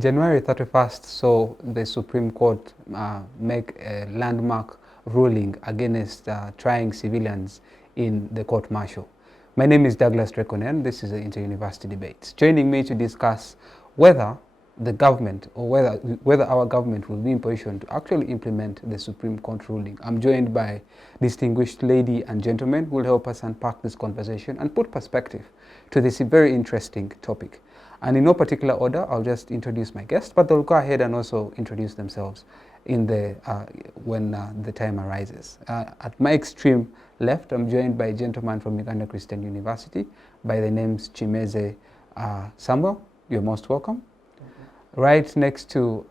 January 31st saw the Supreme Court make a landmark ruling against trying civilians in the court-martial. My name is Douglas Onen. This is the Inter-University Debates. Joining me to discuss whether the government or whether our government will be in position to actually implement the Supreme Court ruling. I'm joined by distinguished lady and gentlemen who will help us unpack this conversation and put perspective to this very interesting topic. And in no particular order, I'll just introduce my guests, but they'll go ahead and also introduce themselves in the when the time arises. At my extreme left, I'm joined by a gentleman from Uganda Christian University by the names Kimeze Samuel. You're most welcome. Right next to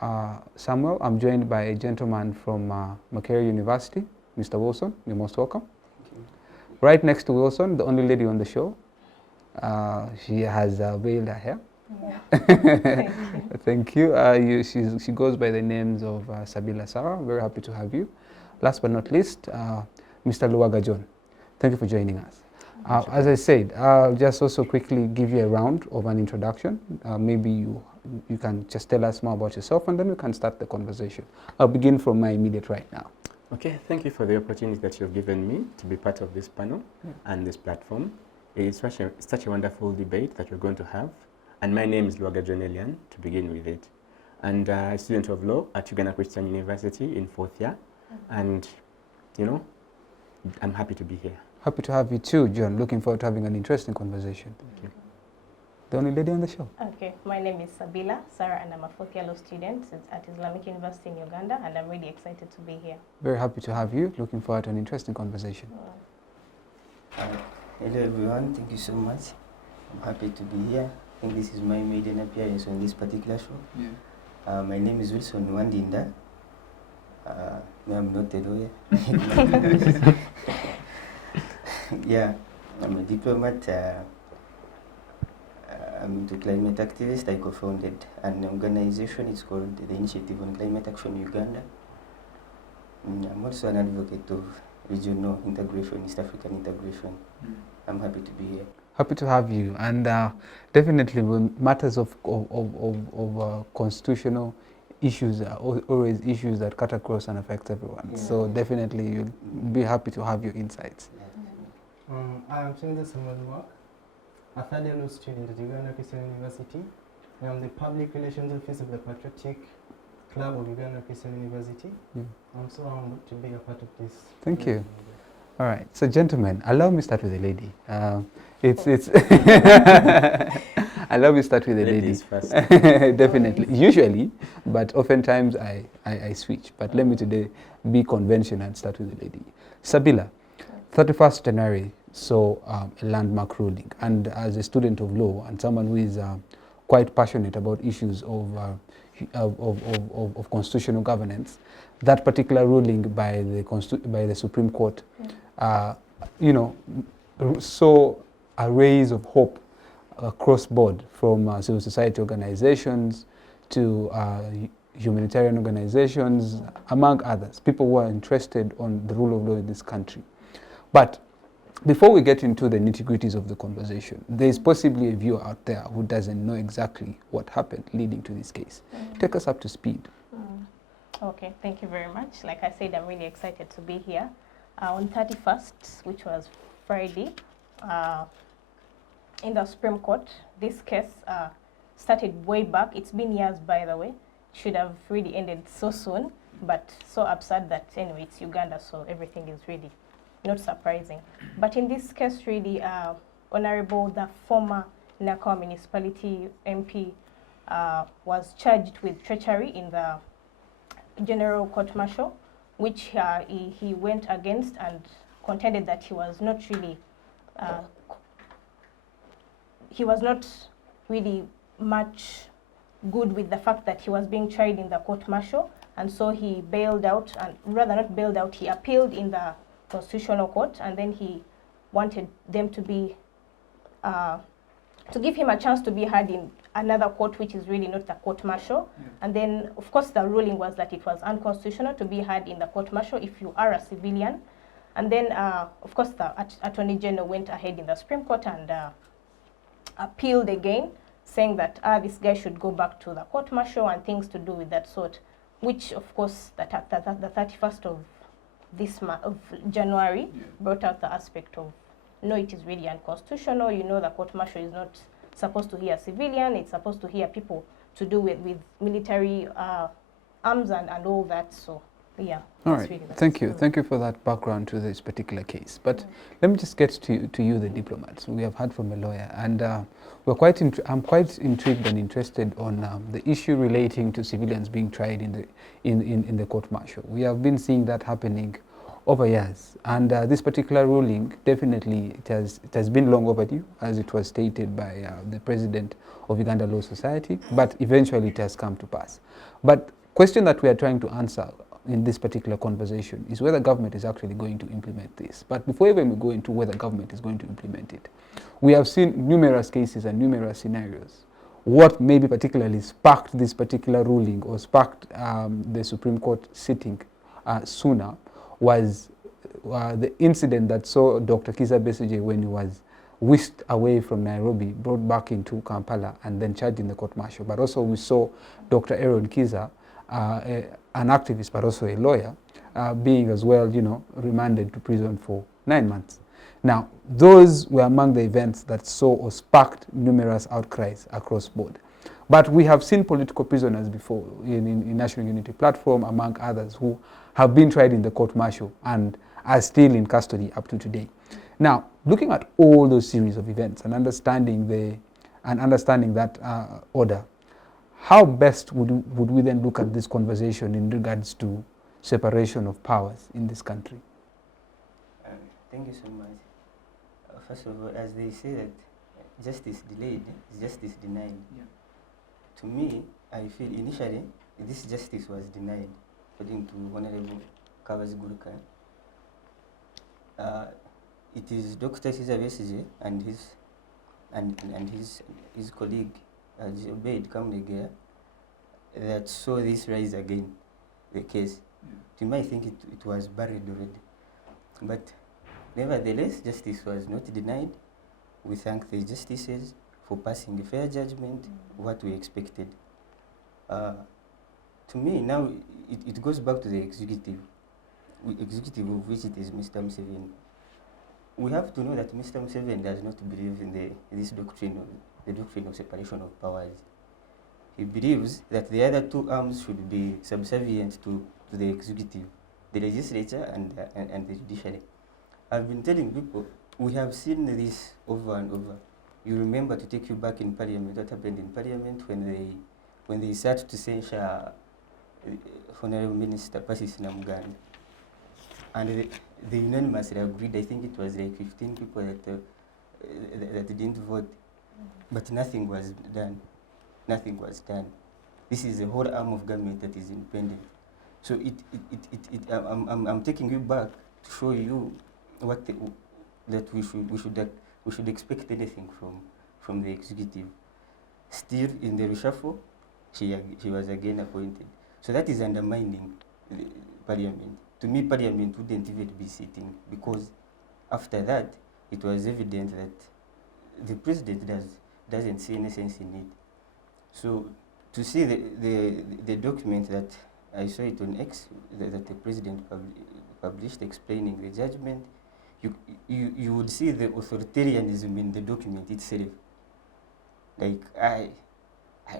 Samuel, I'm joined by a gentleman from Makerere University, Mr. Wilson. You're most welcome. Right next to Wilson, the only lady on the show. She has veiled her hair. Yeah. Thank you. She goes by the names of Sabila Sarah. Very happy to have you. Last but not least, Mr. Luwaga John. Thank you for joining us. As I said, I'll just also quickly give you a round of an introduction. Maybe you can just tell us more about yourself, and then we can start the conversation. I'll begin from my immediate right now. Okay, thank you for the opportunity that you've given me to be part of this panel and this platform. It's such a wonderful debate that we're going to have. And my name is Luwaga John Eliane, to begin with it. And a student of law at Uganda Christian University in 4th year. And, you know, I'm happy to be here. Happy to have you too, John. Looking forward to having an interesting conversation. Thank you. The only lady on the show. Okay, my name is Sabila Sarah, and I'm a 4th year law student at Islamic University in Uganda, and I'm really excited to be here. Very happy to have you. Looking forward to an interesting conversation. Hello everyone, thank you so much. I'm happy to be here. I think this is my maiden appearance on this particular show. Yeah. My name is also Nuwandinda. I'm not a lawyer. Yeah, I'm a diplomat. I'm into climate activist. I co-founded an organization. It's called the Initiative on Climate Action Uganda. I'm also an advocate of regional integration, East African integration. I'm happy to be here. Happy to have you, and definitely when matters of constitutional issues are always issues that cut across and affect everyone. Yeah. So definitely you'll be happy to have your insights. I am Kimeze Samuel, a third-year law student at Uganda Christian University. I am the public relations officer of the Patriotic Club of Uganda Christian University. I'm so honored to be a part of this. Thank you. All right, so gentlemen, allow me to start with the lady. Allow me to start with the ladies first. Definitely, usually, but oftentimes I switch. But let me today be conventional and start with the lady. Sabila, 31st January saw a landmark ruling, and as a student of law and someone who is quite passionate about issues of constitutional governance, that particular ruling by the Supreme Court, you know, saw a raise of hope across board from civil society organizations to humanitarian organizations, among others, people who are interested on the rule of law in this country. But before we get into the nitty-gritties of the conversation, there is possibly a viewer out there who doesn't know exactly what happened leading to this case. Take us up to speed. Okay, thank you very much. Like I said, I'm really excited to be here. On 31st, which was Friday, in the Supreme Court, this case started way back. It's been years, by the way. Should have really ended so soon, but so absurd that anyway, it's Uganda, so everything is really not surprising. But in this case, really, Honorable, the former Nakawa municipality MP, was charged with treachery in the general court-martial, which he went against and contended that he was not really much good with the fact that he was being tried in the court-martial, and so he bailed out, and rather not bailed out, he appealed in the Constitutional Court, and then he wanted them to be to give him a chance to be heard in another court, which is really not the court-martial. And then, of course, the ruling was that it was unconstitutional to be heard in the court-martial if you are a civilian. And then, of course, the Attorney General went ahead in the Supreme Court and appealed again, saying that this guy should go back to the court martial and things to do with that sort, which of course the 31st of of January brought out the aspect of, no, it is really unconstitutional. You know, the court martial is not supposed to hear civilian, it's supposed to hear people to do with military arms and all that. So yeah. All right. Really Thank you. Thank you for that background to this particular case. But let me just get to you, the diplomat. So we have heard from a lawyer, and I'm quite intrigued and interested on the issue relating to civilians being tried in the court martial. We have been seeing that happening over years, and this particular ruling, definitely it has been long overdue, as it was stated by the president of Uganda Law Society, but eventually it has come to pass. But question that we are trying to answer in this particular conversation is whether government is actually going to implement this. But before even we go into whether government is going to implement it, we have seen numerous cases and numerous scenarios. What maybe particularly sparked this particular ruling or sparked the Supreme Court sitting sooner was the incident that saw Dr. Kizza Besigye when he was whisked away from Nairobi, brought back into Kampala, and then charged in the court martial. But also we saw Dr. Aaron Kizza, an activist but also a lawyer, being as well, remanded to prison for 9 months. Now, those were among the events that saw or sparked numerous outcries across board. But we have seen political prisoners before in National Unity Platform, among others, who have been tried in the court martial and are still in custody up to today. Now, looking at all those series of events and understanding that order, how best would we then look at this conversation in regards to separation of powers in this country? Thank you so much. First of all, as they say that justice delayed is justice denied. Yeah. To me, I feel initially this justice was denied, according to Honorable Kabazi Gurka. It is Dr. Kizza Besigye and his colleague Obeid Kamlegea that saw this rise again, the case. Yeah. To me, I think it was buried already. But nevertheless, justice was not denied. We thank the justices for passing a fair judgment, what we expected. To me, now it goes back to the executive of which it is Mr. Museveni. We have to know that Mr. Museveni does not believe in this doctrine of separation of powers. He believes that the other two arms should be subservient to the executive, the legislature and the judiciary. I've been telling people, we have seen this over and over. You remember, to take you back in Parliament, what happened in Parliament when they started to censure Honorable Minister Persis Namuganda. And they unanimously agreed. I think it was like 15 people that didn't vote, but nothing was done. Nothing was done. This is a whole arm of government that is independent. So I'm taking you back to show you that we should expect anything from the executive. Still in the reshuffle, she was again appointed. So that is undermining Parliament. To me, Parliament wouldn't even be sitting, because after that, it was evident that the president doesn't see any sense in it. So to see the document that I saw it on X, that the president published explaining the judgment, you would see the authoritarianism in the document itself. Like, I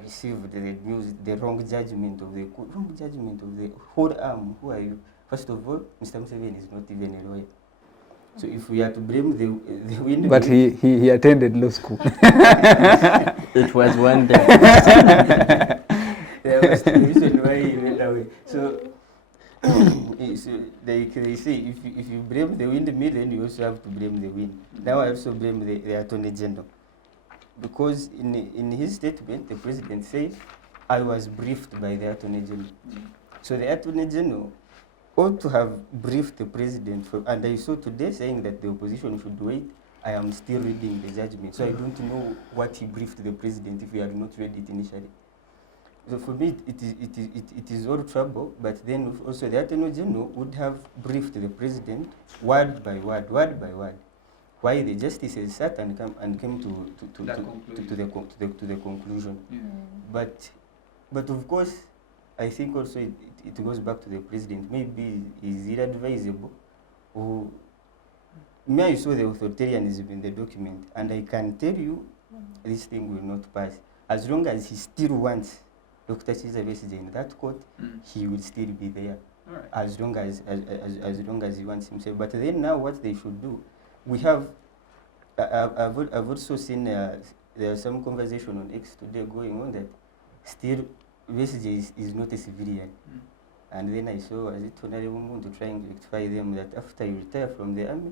received the news, the wrong judgment of the whole arm. Who are you? First of all, Mr. Museveni is not even a lawyer. So if we are to blame the winner... But he attended law school. It was one day. There was the reason why he went away. So, like they say, if you blame the windmill, then you also have to blame the wind. Now I also blame the Attorney General. Because in his statement, the president said, I was briefed by the Attorney General. So the Attorney General ought to have briefed the president, and I saw today saying that the opposition should wait. I am still reading the judgment, so I don't know what he briefed the president if he had not read it initially. So for me, it is all trouble, but then also the Attorney General would have briefed the president word by word, why the justices sat and came to That the conclusion. But of course, I think also it goes back to the president. Maybe is it advisable, or me, I saw the authoritarianism in the document, and I can tell you this thing will not pass. As long as he still wants Dr. Chiza Besigye in that court, he will still be there. Right. As long as he wants himself. But then now what they should do, we have, I've also seen there's some conversation on X today going on that still Besigye is not a civilian. And then I saw as it Honorable Muntu trying to rectify them that after you retire from the army,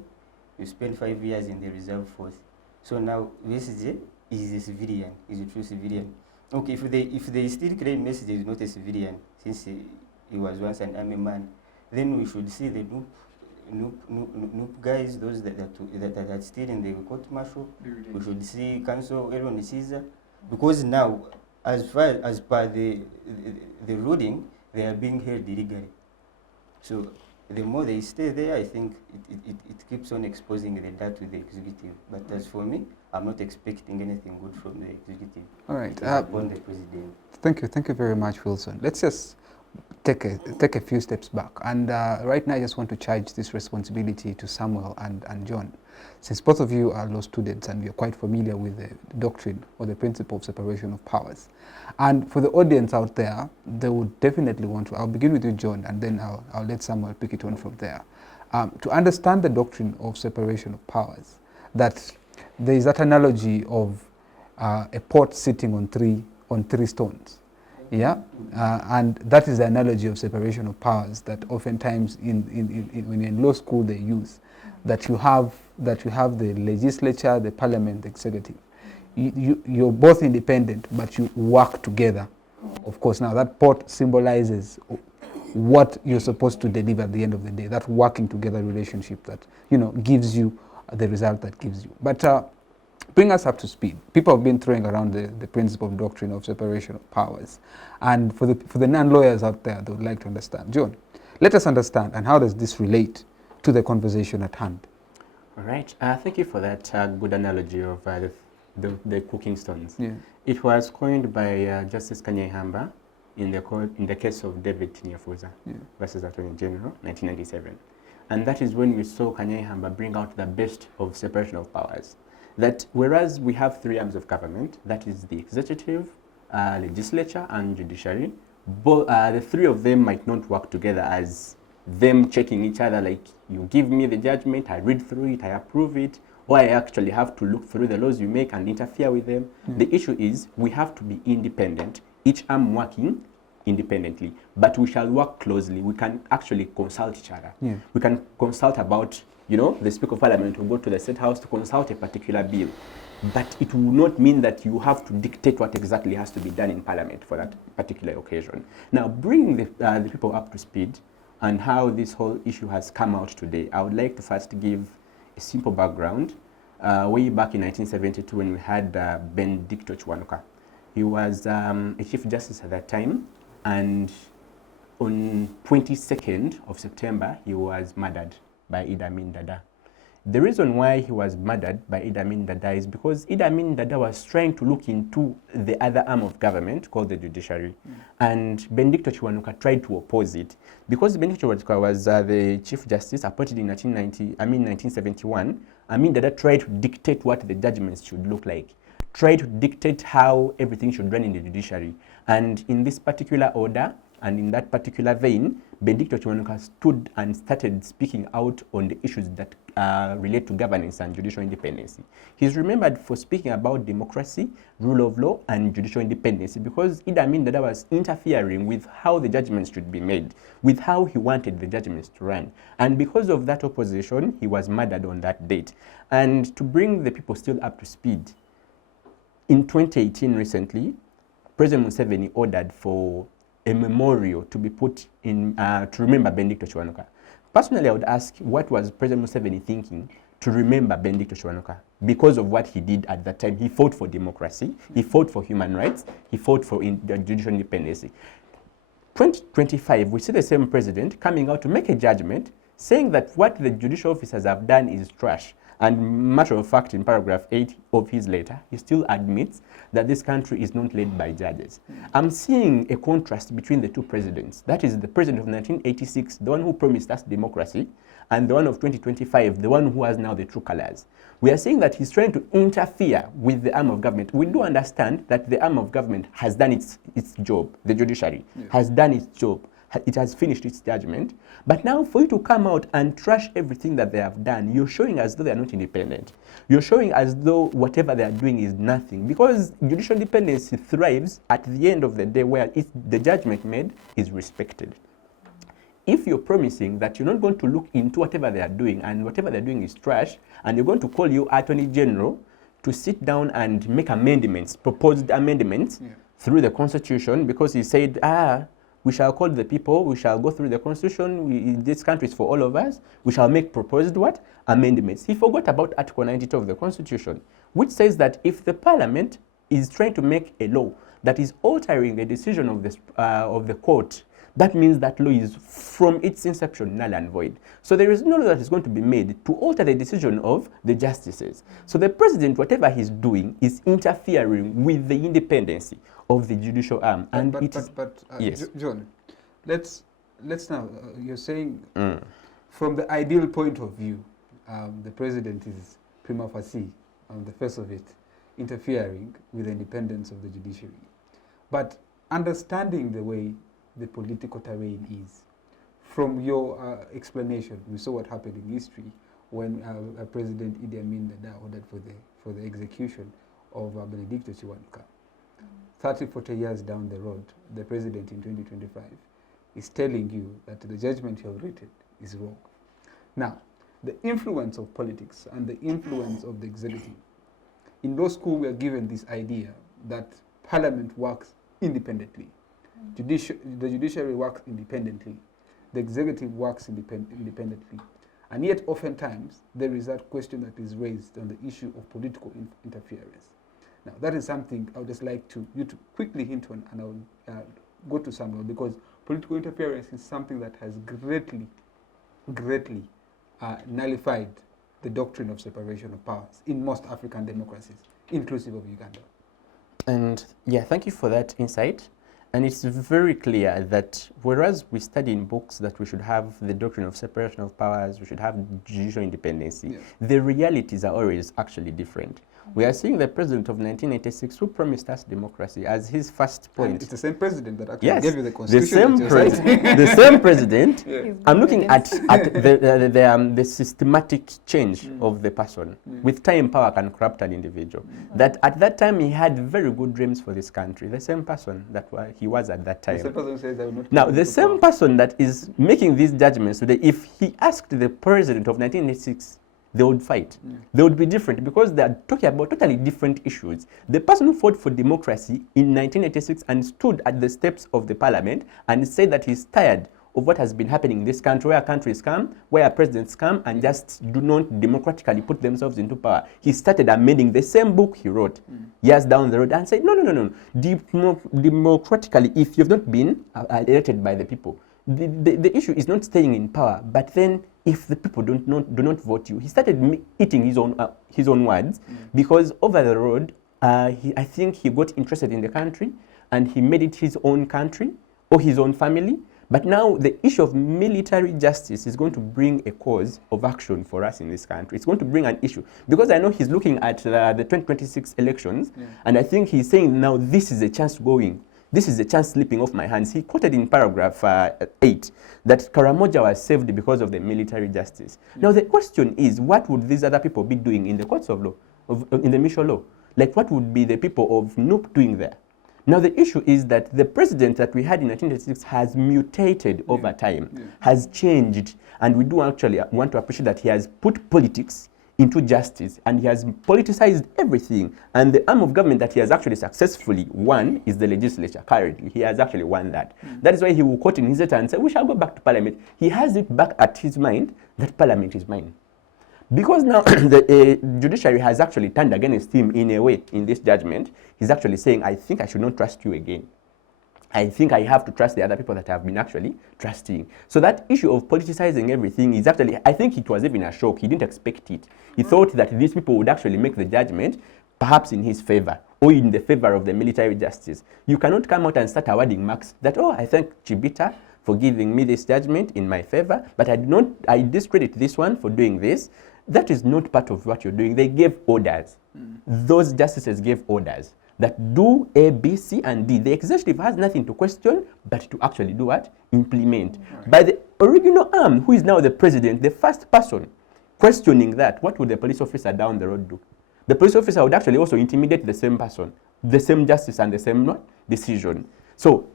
you spend 5 years in the reserve force. So now Besigye is a civilian, is a true civilian. Okay, if they still claim Besigye is not a civilian, since he was once an army man, then we should see the Nup guys, those that are still in the court martial. We should see Council Aaron Caesar, because now, as per the ruling, they are being held illegally. So the more they stay there, I think it keeps on exposing the dirt to the executive. But as for me, I'm not expecting anything good from the executive. All right. Upon the president. Thank you very much, Wilson. Let's just take a few steps back. And right now, I just want to charge this responsibility to Samuel and John. Since both of you are law students and you're quite familiar with the doctrine or the principle of separation of powers. And for the audience out there, they would definitely want to, I'll begin with you, John, and then I'll let Samuel pick it on from there. To understand the doctrine of separation of powers, that there is that analogy of a pot sitting on three stones. Yeah, and that is the analogy of separation of powers that oftentimes when you're in law school they use, that you have the legislature, the parliament, the executive. You're both independent, but you work together. Of course, now that pot symbolizes what you're supposed to deliver at the end of the day. That working together relationship that gives you the result that gives you. But bring us up to speed. People have been throwing around the principle of doctrine of separation of powers. And for the non-lawyers out there, they would like to understand. John, let us understand, and how does this relate to the conversation at hand? All right. Thank you for that good analogy of the cooking stones. Yeah. It was coined by Justice Kanyehamba in the case of David Tinyafuza versus Attorney General, 1997. And that is when we saw Kanyehamba bring out the best of separation of powers. That whereas we have three arms of government, that is the executive, legislature, and judiciary, the three of them might not work together as them checking each other, like you give me the judgment, I read through it, I approve it, or I actually have to look through the laws you make and interfere with them. The issue is we have to be independent, each arm working independently, but we shall work closely. We can actually consult each other. We can consult about, the Speaker of Parliament will go to the State House to consult a particular bill, but it will not mean that you have to dictate what exactly has to be done in Parliament for that particular occasion. Now, bringing the people up to speed and how this whole issue has come out today, I would like to first give a simple background. Way back in 1972 when we had Benedicto Chiwanuka. He was a Chief Justice at that time, and on 22nd of September, he was murdered by Idi Amin Dada. The reason why he was murdered by Idi Amin Dada is because Idi Amin Dada was trying to look into the other arm of government called the judiciary, and Benedicto Chiwanuka tried to oppose it. Because Benedicto Chiwanuka was the Chief Justice appointed in 1971, Amin Dada tried to dictate what the judgments should look like, tried to dictate how everything should run in the judiciary. And in this particular order, and in that particular vein, Benedicto Chiwanuka stood and started speaking out on the issues that relate to governance and judicial independence. He's remembered for speaking about democracy, rule of law, and judicial independence because Idi Amin Dada was interfering with how the judgments should be made, with how he wanted the judgments to run. And because of that opposition, he was murdered on that date. And to bring the people still up to speed, in 2018 recently, President Museveni ordered for a memorial to be put in to remember Benedicto Chiwanuka. Personally, I would ask, what was President Museveni thinking to remember Benedicto Chiwanuka? Because of what he did at that time. He fought for democracy, he fought for human rights, he fought for judicial independence. 2025, we see the same president coming out to make a judgment saying that what the judicial officers have done is trash, And matter of fact, in paragraph 8 of his letter, he still admits that this country is not led by judges. I'm seeing a contrast between the two presidents. That is the president of 1986, the one who promised us democracy, and the one of 2025, the one who has now the true colors. We are saying that he's trying to interfere with the arm of government. We do understand that the arm of government has done its job, the judiciary has done its job. It has finished its judgment. But now for you to come out and trash everything that they have done, you're showing as though they are not independent. You're showing as though whatever they are doing is nothing. Because judicial independence thrives at the end of the day where the judgment made is respected. If you're promising that you're not going to look into whatever they are doing and whatever they're doing is trash, and you're going to call your Attorney General to sit down and make amendments, proposed amendments through the Constitution, because he said, we shall call the people, we shall go through the Constitution, this country is for all of us, we shall make proposed what? Amendments. He forgot about Article 92 of the Constitution, which says that if the Parliament is trying to make a law that is altering the decision of the court, that means that law is from its inception null and void. So there is no law that is going to be made to alter the decision of the justices. So the president, whatever he's doing, is interfering with the independence of the judicial arm. Yes. John, let's now, you're saying from the ideal point of view, the president is prima facie, on the face of it, interfering with the independence of the judiciary. But understanding the way the political terrain is, from your explanation, we saw what happened in history when President Eliane ordered for the execution of Benedicto Chiwanuka. 30, 40 years down the road, the president in 2025 is telling you that the judgment you have written is wrong. Now, the influence of politics and the influence of the executive. In law school, we are given this idea that parliament works independently. The judiciary works independently. The executive works independently. And yet, oftentimes, there is that question that is raised on the issue of political interference. Now, that is something I would just like you to quickly hint on, and I will go to Samuel, because political interference is something that has greatly nullified the doctrine of separation of powers in most African democracies, inclusive of Uganda. And yeah, thank you for that insight. And it's very clear that whereas we study in books that we should have the doctrine of separation of powers, we should have judicial independence, the realities are always actually different. We are seeing the president of 1986 who promised us democracy as his first point. And it's the same president that actually gave you the constitution. The same president. I'm looking at the systematic change of the person. With time, power can corrupt an individual. That at that time he had very good dreams for this country. The same person that he was at that time. The same person says, I will not. Now, the same person that is making these judgments today, if he asked the president of 1986, they would fight. They would be different because they are talking about totally different issues. The person who fought for democracy in 1986 and stood at the steps of the parliament and said that he's tired of what has been happening in this country, where countries come, where presidents come and just do not democratically put themselves into power. He started amending the same book he wrote years down the road and said, no. Democratically, if you've not been elected by the people, the issue is not staying in power, but then if the people do not vote you. He started eating his own words because over the road, I think he got interested in the country and he made it his own country or his own family. But now the issue of military justice is going to bring a cause of action for us in this country. It's going to bring an issue because I know he's looking at the 2026 elections and I think he's saying now this is a chance going. This is a chance slipping off my hands. He quoted in paragraph 8 that Karamoja was saved because of the military justice. Now the question is, what would these other people be doing in the courts of law, in the martial law? Like what would be the people of Nup doing there? Now the issue is that the president that we had in 1986 has mutated over time, has changed, and we do actually want to appreciate that he has put politics into justice, and he has politicized everything. And the arm of government that he has actually successfully won is the legislature currently. He has actually won that. That is why he will quote in his letter and say, we shall go back to parliament. He has it back at his mind that parliament is mine. Because now the judiciary has actually turned against him in a way in this judgment, he's actually saying, I think I should not trust you again. I think I have to trust the other people that I've been actually trusting. So that issue of politicizing everything is actually, I think it was even a shock. He didn't expect it. He thought that these people would actually make the judgment perhaps in his favor or in the favor of the military justice. You cannot come out and start awarding marks that, oh, I thank Chibita for giving me this judgment in my favor, but I discredit this one for doing this. That is not part of what you're doing. They gave orders. Those justices gave orders that do A, B, C, and D. The executive has nothing to question, but to actually do what? Implement. Right. By the original arm, who is now the president, the first person questioning that, what would the police officer down the road do? The police officer would actually also intimidate the same person, the same justice and the same decision. So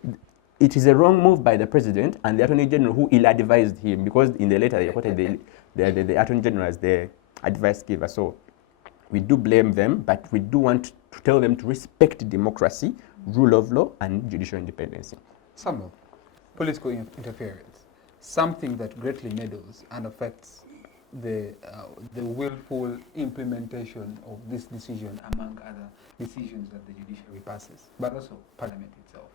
it is a wrong move by the president and the Attorney General who ill-advised him, because in the letter they quoted the Attorney General as the advice giver. So we do blame them, but we do want to tell them to respect democracy, rule of law, and judicial independence. Samuel, political interference, something that greatly meddles and affects the willful implementation of this decision among other decisions that the judiciary passes, but also Parliament itself.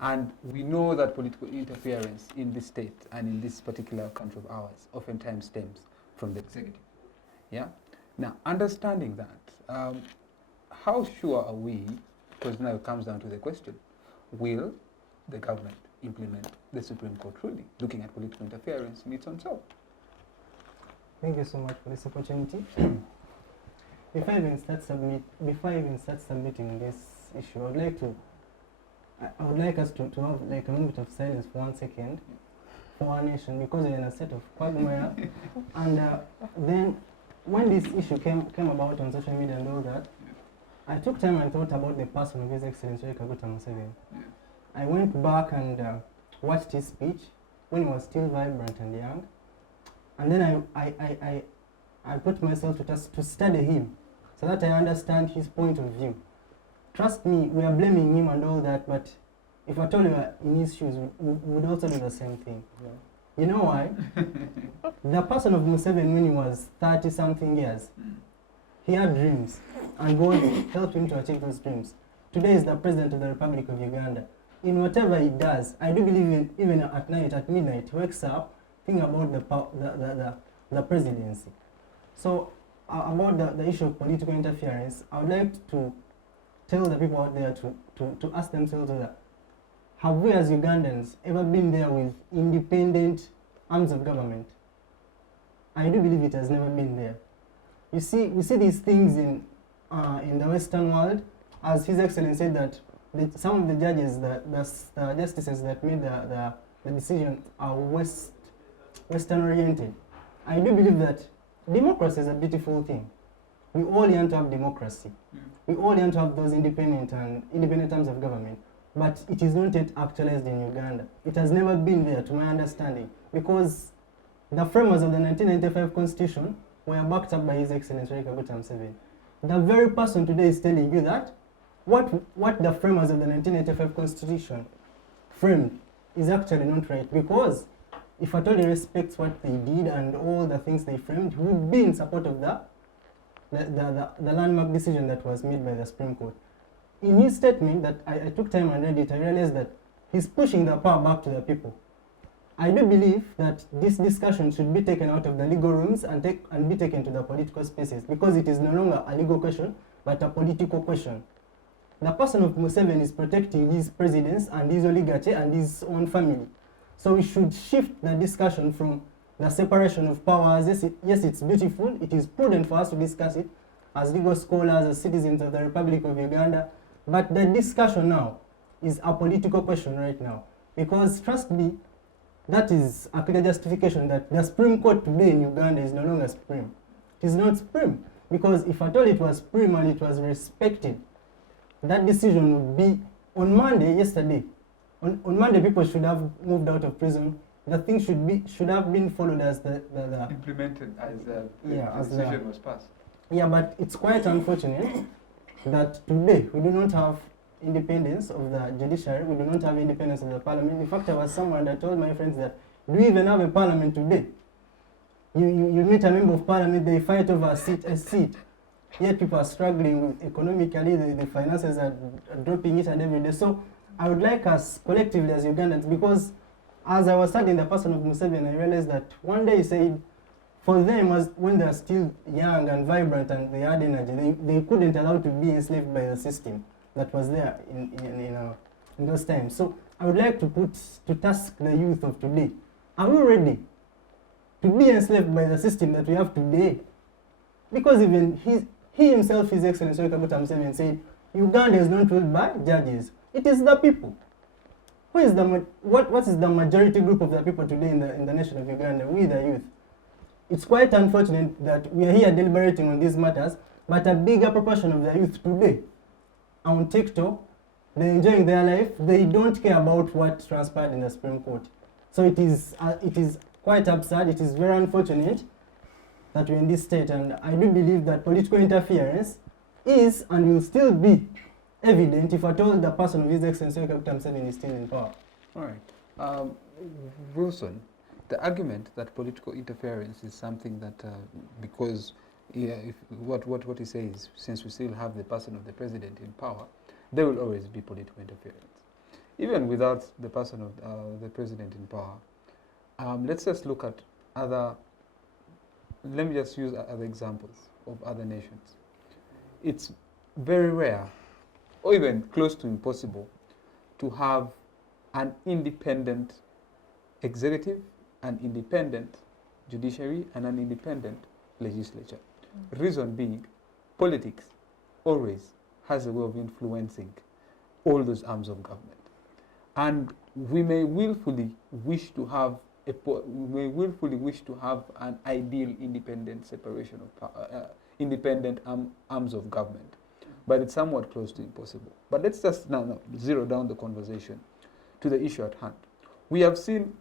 And we know that political interference in this state and in this particular country of ours oftentimes stems from the executive. Yeah. Now, understanding that, how sure are we, because now it comes down to the question, will the government implement the Supreme Court ruling, looking at political interference in its own self? Thank you so much for this opportunity. Before I even start submitting this issue, I would like us to have like a moment of silence for 1 second for our nation, because we're in a state of quagmire. And then when this issue came about on social media and all that, I took time and thought about the person of His Excellency Kaguta Museveni. I went back and watched his speech when he was still vibrant and young, and then I put myself to study him so that I understand his point of view. Trust me, we are blaming him and all that, but if at all we were in his shoes, we would also do the same thing. You know why? The person of Museveni, when he was 30-something years, he had dreams, and God helped him to achieve those dreams. Today is the President of the Republic of Uganda. In whatever he does, I do believe even at night, at midnight, he wakes up thinking about the presidency. So about the issue of political interference, I would like to tell the people out there to ask themselves that, have we as Ugandans ever been there with independent arms of government? I do believe it has never been there. You see, we see these things in the Western world, as His Excellency said that some of the judges, the justices that made the decision are Western oriented. I do believe that democracy is a beautiful thing. We all want to have democracy. We all want to have those independent arms of government. But it is not yet actualized in Uganda. It has never been there, to my understanding, because the framers of the 1995 Constitution were backed up by His Excellency Kaguta Museveni. The very person today is telling you that what the framers of the 1995 Constitution framed is actually not right, because if at all he respects what they did and all the things they framed, he would be in support of the landmark decision that was made by the Supreme Court. In his statement that I took time and read it, I realized that he's pushing the power back to the people. I do believe that this discussion should be taken out of the legal rooms and be taken to the political spaces, because it is no longer a legal question, but a political question. The person of Museveni is protecting his presidents and his oligarchy and his own family. So we should shift the discussion from the separation of powers. Yes, it's beautiful. It is prudent for us to discuss it as legal scholars, as citizens of the Republic of Uganda. But the discussion now is a political question right now. Because trust me, that is a clear justification that the Supreme Court today in Uganda is no longer supreme. It is not supreme. Because if at all it was supreme and it was respected, that decision would be on Monday, yesterday. On Monday, people should have moved out of prison. The thing should have been followed as the implemented as the decision was passed. Yeah, but it's quite unfortunate that today we do not have independence of the judiciary, we do not have independence of the parliament. In fact, I was someone that told my friends that, do we even have a parliament today? You meet a member of parliament, they fight over a seat. Yet people are struggling with economically, the finances are dropping each and every day. So I would like us collectively as Ugandans, because as I was studying the person of Museveni, I realized that one day he said, for them, when they are still young and vibrant and they had energy, they couldn't allow to be enslaved by the system that was there in those times. So I would like to task the youth of today. Are we ready to be enslaved by the system that we have today? Because even he himself, His Excellency Kaguta Museveni, said, Uganda is not ruled by judges. It is the people. Who is what is the majority group of the people today in the nation of Uganda? We, the youth. It's quite unfortunate that we are here deliberating on these matters, but a bigger proportion of the youth today are on TikTok, they're enjoying their life, they don't care about what transpired in the Supreme Court. So it is quite absurd, it is very unfortunate that we're in this state, and I do believe that political interference is and will still be evident if at all the person of His Excellency Kaguta Museveni is still in power. All right. Wilson, the argument that political interference is something that, because what he says, since we still have the person of the president in power, there will always be political interference. Even without the person of the president in power, let's just look at let me just use other examples of other nations. It's very rare, or even close to impossible, to have an independent executive, an independent judiciary, and an independent legislature. Reason being, politics always has a way of influencing all those arms of government. And we may willfully wish to have an ideal independent separation of power, independent arms of government, but it's somewhat close to impossible. But let's just now zero down the conversation to the issue at hand. We have seen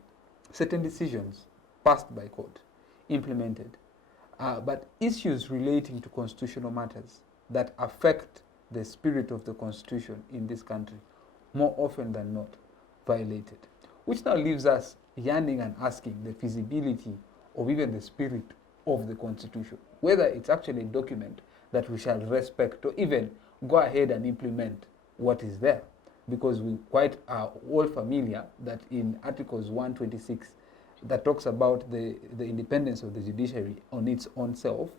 certain decisions passed by court, implemented, but issues relating to constitutional matters that affect the spirit of the constitution in this country more often than not violated, which now leaves us yearning and asking the feasibility of even the spirit of the constitution, whether it's actually a document that we shall respect or even go ahead and implement what is there. Because we quite are all familiar that in Articles 126 that talks about the independence of the judiciary on its own self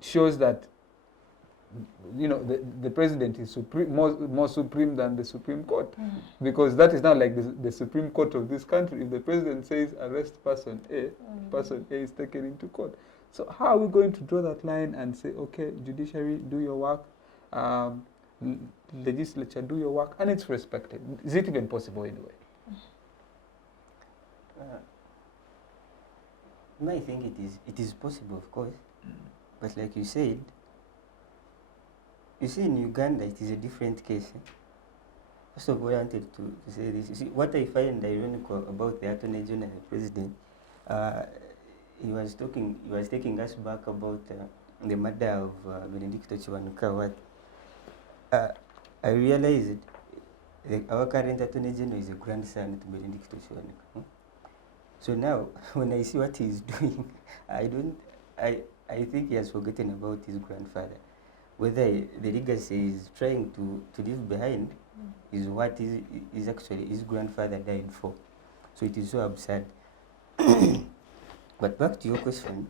shows that the president is more supreme than the Supreme Court, because that is now like the Supreme Court of this country. If the president says arrest person A, person A is taken into court. So how are we going to draw that line and say, okay, judiciary, do your work, legislature, do your work, and it's respected? Is it even possible anyway? I think it is possible, of course, but like you said, you see, in Uganda, it is a different case. First of all, I wanted to say this. You see, what I find ironical about the Attorney General and the President, he was taking us back about the murder of Benedicto Chiwanuka. I realized that our current Attorney General is a grandson to Benedicto Chiwanuka. So now, when I see what he's doing, I think he has forgotten about his grandfather. Whether the legacy is trying to leave behind is what is actually his grandfather died for. So it is so absurd. But back to your question,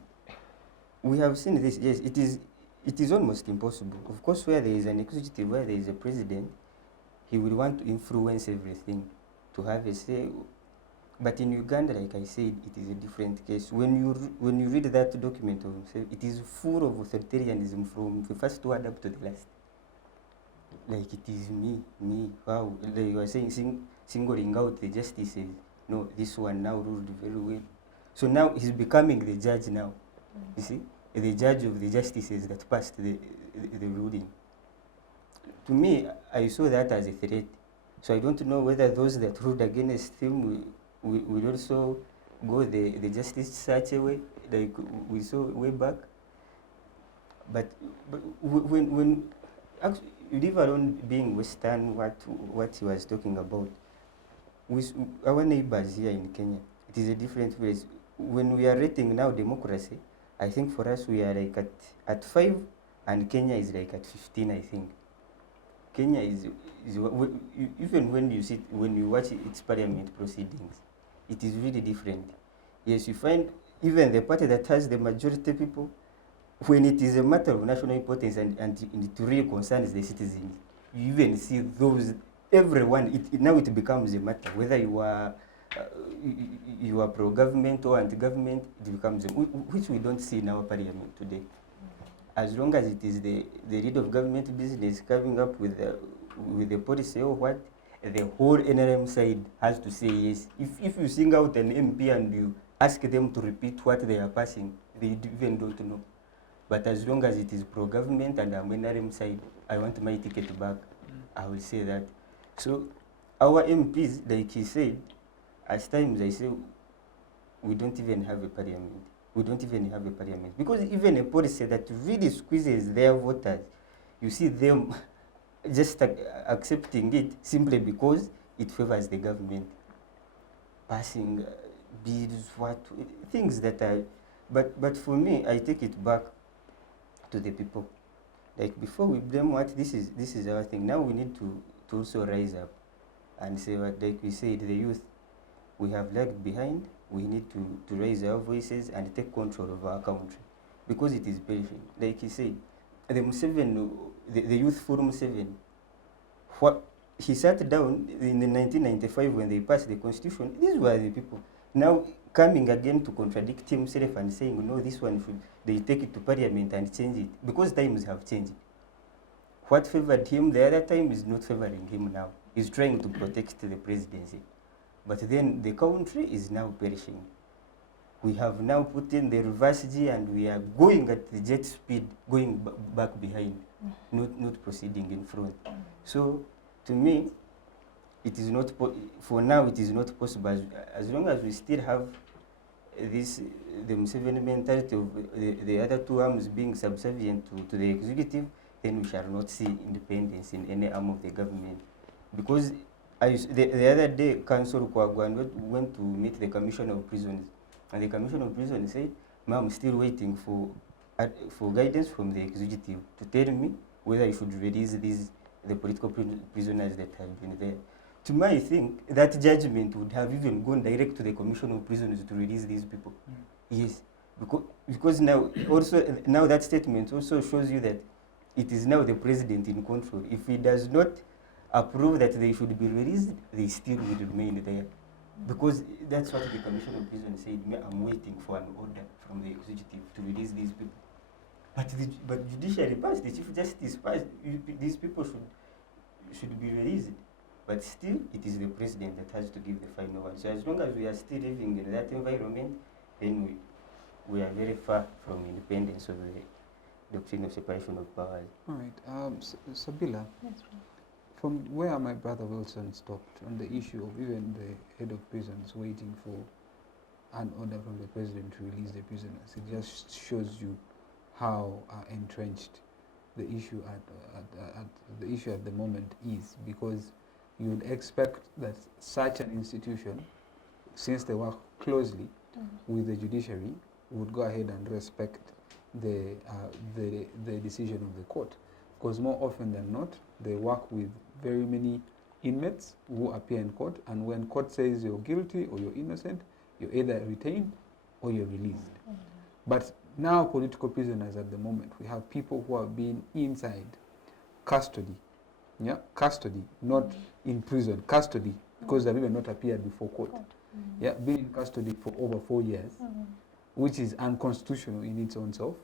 we have seen this. Yes, it is almost impossible. Of course, where there is an executive, where there is a president, he will want to influence everything, to have a say. But in Uganda, like I said, it is a different case. When you read that document of himself, it is full of authoritarianism from the first word up to the last. Like it is me, wow. Like you are saying, singling out the justices. No, this one now ruled very well. So now he's becoming the judge now. You see, the judge of the justices that passed the ruling. To me, I saw that as a threat. So I don't know whether those that ruled against him will also go the justice such a way, like we saw way back. But when actually, leave alone being Western, what he was talking about, with our neighbors here in Kenya, it is a different place. When we are rating now democracy, I think for us we are like at 5, and Kenya is like at 15, I think. Kenya even when you watch its parliament proceedings, it is really different. Yes, you find even the party that has the majority people, when it is a matter of national importance and it really concerns the citizens, you even see those, everyone, now it becomes a matter, whether you are pro-government or anti-government, it becomes, which we don't see in our parliament today. As long as it is the lead of government business coming up with the policy or what, the whole NRM side has to say yes. If you sing out an MP and you ask them to repeat what they are passing, they even don't know. But as long as it is pro-government and I'm NRM side, I want my ticket back, I will say that. So our MPs, like he said, at times I say, we don't even have a parliament. We don't even have a parliament. Because even a policy that really squeezes their voters, you see them just accepting it simply because it favors the government. Passing bills, things that are, but for me, I take it back to the people. Like before we blame this is our thing. Now we need to also rise up and say what, like we said, the youth, we have lagged behind. We need to raise our voices and take control of our country because it is perishing. Like he said, the youth forum 7, what he sat down in the 1995 when they passed the constitution. These were the people now coming again to contradict himself and saying, no, this one should, they take it to parliament and change it because times have changed. What favored him the other time is not favoring him now. He's trying to protect the presidency. But then the country is now perishing. We have now put in the reverse G and we are going at the jet speed, going back behind, not proceeding in front. So to me, it is not, for now it is not possible. As long as we still have this, the Museveni mentality of the other two arms being subservient to the executive, then we shall not see independence in any arm of the government. Because the other day, Council Kwagwan went to meet the Commissioner of Prisons, and the Commissioner of Prisons said, "Ma'am, I'm still waiting for guidance from the executive to tell me whether I should release the political prisoners that have been there." To my think, that judgment would have even gone direct to the Commissioner of Prisons to release these people. Yes, because now that statement also shows you that it is now the president in control. If he does not approve that they should be released, they still will remain there. Because that's what the Commissioner of Prisons said, I'm waiting for an order from the executive to release these people. But judiciary passed, the Chief Justice passed, these people should be released. But still, it is the president that has to give the final word. So as long as we are still living in that environment, then we are very far from independence of the doctrine of separation of powers. All right. Sabila, Yes, from where my brother Wilson stopped on the issue of even the head of prisons waiting for an order from the president to release the prisoners, it just shows you how entrenched the issue at the moment is, because you would expect that such an institution, since they work closely with the judiciary, would go ahead and respect the decision of the court, because more often than not, they work with very many inmates who appear in court, and when court says you're guilty or you're innocent, you're either retained or you're released. But now political prisoners at the moment, we have people who are being inside custody, not in prison, custody, because they've even not appeared before court. Being in custody for over 4 years, which is unconstitutional in its own self,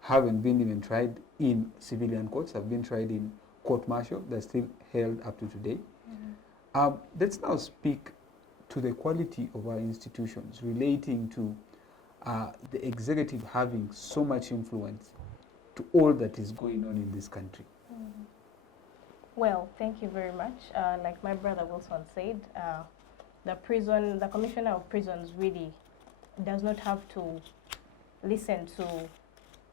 haven't been even tried in civilian courts, have been tried in court-martial, they're still held up to today. Let's now speak to the quality of our institutions relating to the executive having so much influence to all that is going on in this country. Well, thank you very much. Like my brother Wilson said, the Commissioner of Prisons really does not have to listen to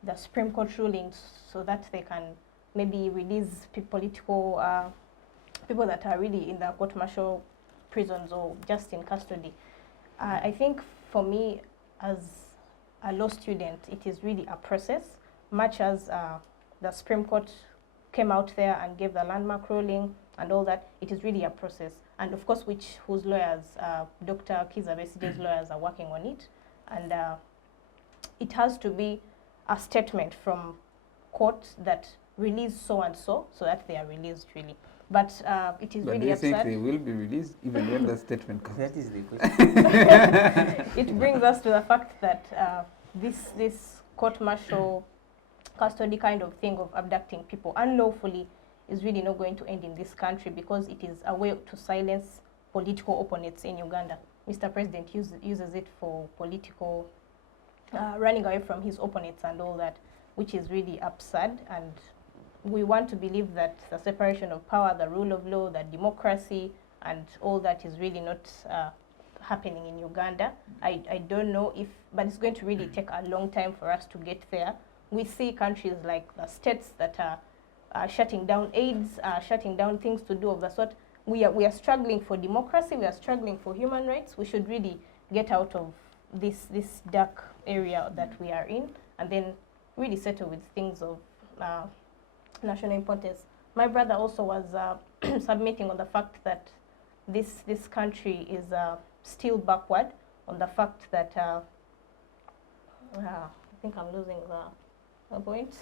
the Supreme Court rulings so that they can maybe release political people that are really in the court-martial prisons or just in custody. I think for me, as a law student, it is really a process, much as the Supreme Court came out there and gave the landmark ruling and all that. It is really a process, and of course, whose lawyers, Dr. Kizza Besigye's lawyers, are working on it, and it has to be a statement from court that release so and so, so that they are released really. But it is really absurd. But they will be released even when the statement comes. That is the question. It brings us to the fact that this court-martial custody kind of thing of abducting people unlawfully is really not going to end in this country, because it is a way to silence political opponents in Uganda. Mr. President uses it for political, running away from his opponents and all that, which is really absurd. And we want to believe that the separation of power, the rule of law, the democracy, and all that is really not happening in Uganda. I don't know if, but it's going to really take a long time for us to get there. We see countries like the States that are shutting down AIDS, shutting down things to do of the sort. We are struggling for democracy, we are struggling for human rights. We should really get out of this dark area that we are in, and then really settle with things of national importance. My brother also was submitting on the fact that this country is still backward, on the fact that I think I'm losing the point.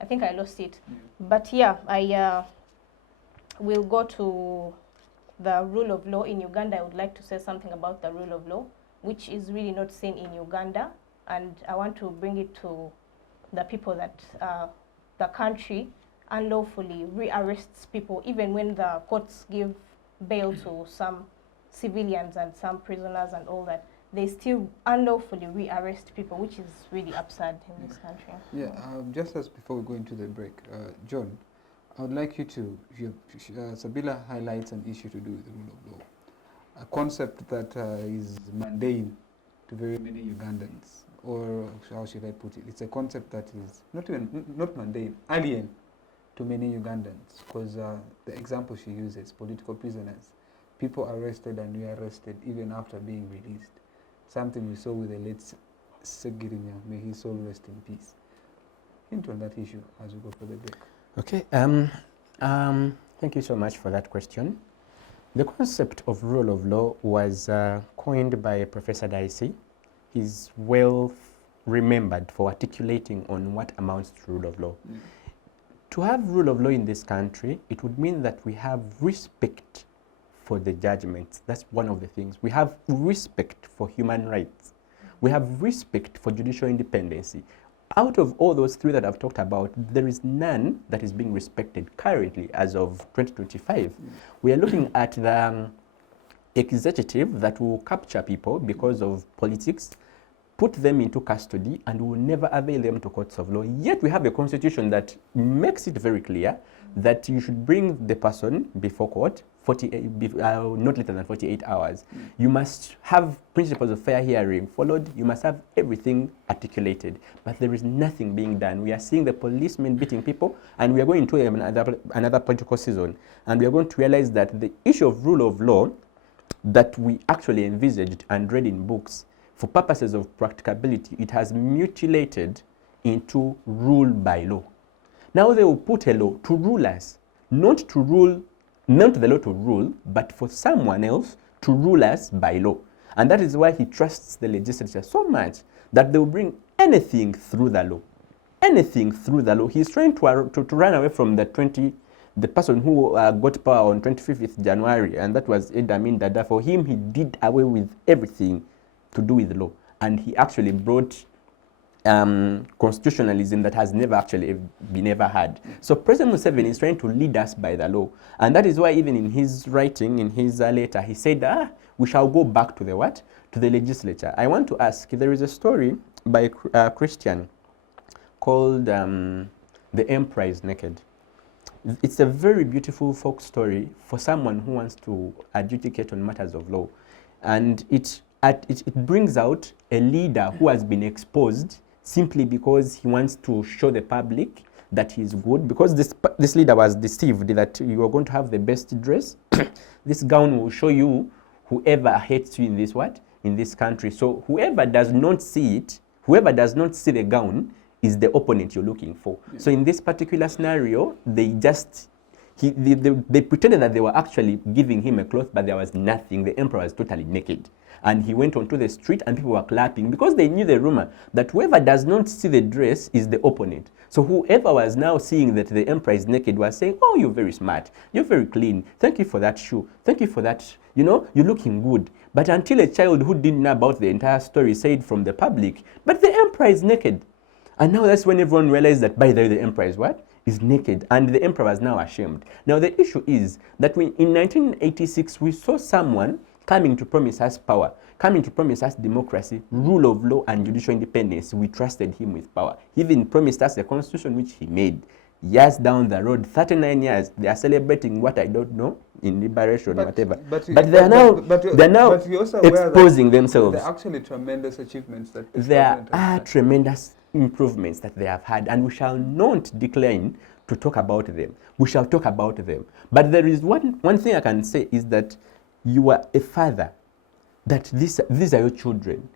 I think I lost it. Yeah. But yeah, I will go to the rule of law in Uganda. I would like to say something about the rule of law, which is really not seen in Uganda, and I want to bring it to the people that the country unlawfully rearrests people, even when the courts give bail to some civilians and some prisoners and all that. They still unlawfully rearrest people, which is really absurd in this country. Yeah, just as before we go into the break, John, I would like you to, Sabila highlights an issue to do with the rule of law, a concept that is mundane to very many Ugandans, or how should I put it? It's a concept that is not mundane, alien to many Ugandans, because the example she uses, political prisoners, people arrested and rearrested even after being released. Something we saw with the late Segirinya, may his soul rest in peace. Hint on that issue as we go for the break. Okay, thank you so much for that question. The concept of rule of law was coined by Professor Daisy. He's well remembered for articulating on what amounts to rule of law. Mm. To have rule of law in this country, it would mean that we have respect for the judgments. That's one of the things. We have respect for human rights. We have respect for judicial independence. Out of all those three that I've talked about, there is none that is being respected currently as of 2025. We are looking at the executive that will capture people because of politics, put them into custody, and will never avail them to courts of law. Yet we have a constitution that makes it very clear that you should bring the person before court not later than 48 hours. You must have principles of fair hearing followed. You must have everything articulated. But there is nothing being done. We are seeing the policemen beating people, and we are going into another political season. And we are going to realize that the issue of rule of law that we actually envisaged and read in books, for purposes of practicability, it has mutilated into rule by law. Now they will put a law to rule us, not the law to rule, but for someone else to rule us by law. And that is why he trusts the legislature so much that they will bring anything through the law. Anything through the law. He's trying to run away from the person who got power on 25th January, and that was Idi Amin Dada. For him, he did away with everything to do with law. And he actually brought constitutionalism that has never actually been ever had. So President Museveni is trying to lead us by the law. And that is why even in his writing, in his letter, he said, we shall go back to the what? To the legislature. I want to ask, there is a story by a Christian called The Emperor is Naked. It's a very beautiful folk story for someone who wants to adjudicate on matters of law. And it brings out a leader who has been exposed simply because he wants to show the public that he's good, because this leader was deceived that you are going to have the best dress. This gown will show you whoever hates you in this country. So whoever does not see it, whoever does not see the gown, is the opponent you're looking for. So in this particular scenario, they pretended that they were actually giving him a cloth, but there was nothing. The emperor was totally naked. And he went onto the street and people were clapping because they knew the rumor that whoever does not see the dress is the opponent. So whoever was now seeing that the emperor is naked was saying, oh, you're very smart, you're very clean, thank you for that shoe, thank you for that, you're looking good. But until a child who didn't know about the entire story said from the public, but the emperor is naked. And now that's when everyone realized that, by the way, the emperor is what? Is naked. And the emperor was now ashamed. Now the issue is that in 1986, we saw someone coming to promise us power, coming to promise us democracy, rule of law, and judicial independence. We trusted him with power. He even promised us a constitution which he made. Years down the road, 39 years, they are celebrating what I don't know, in liberation, whatever. But they're now exposing themselves. There are actually tremendous achievements that there are tremendous improvements that they have had, and we shall not decline to talk about them. We shall talk about them. But there is one thing I can say is that you are a father, that these are your children.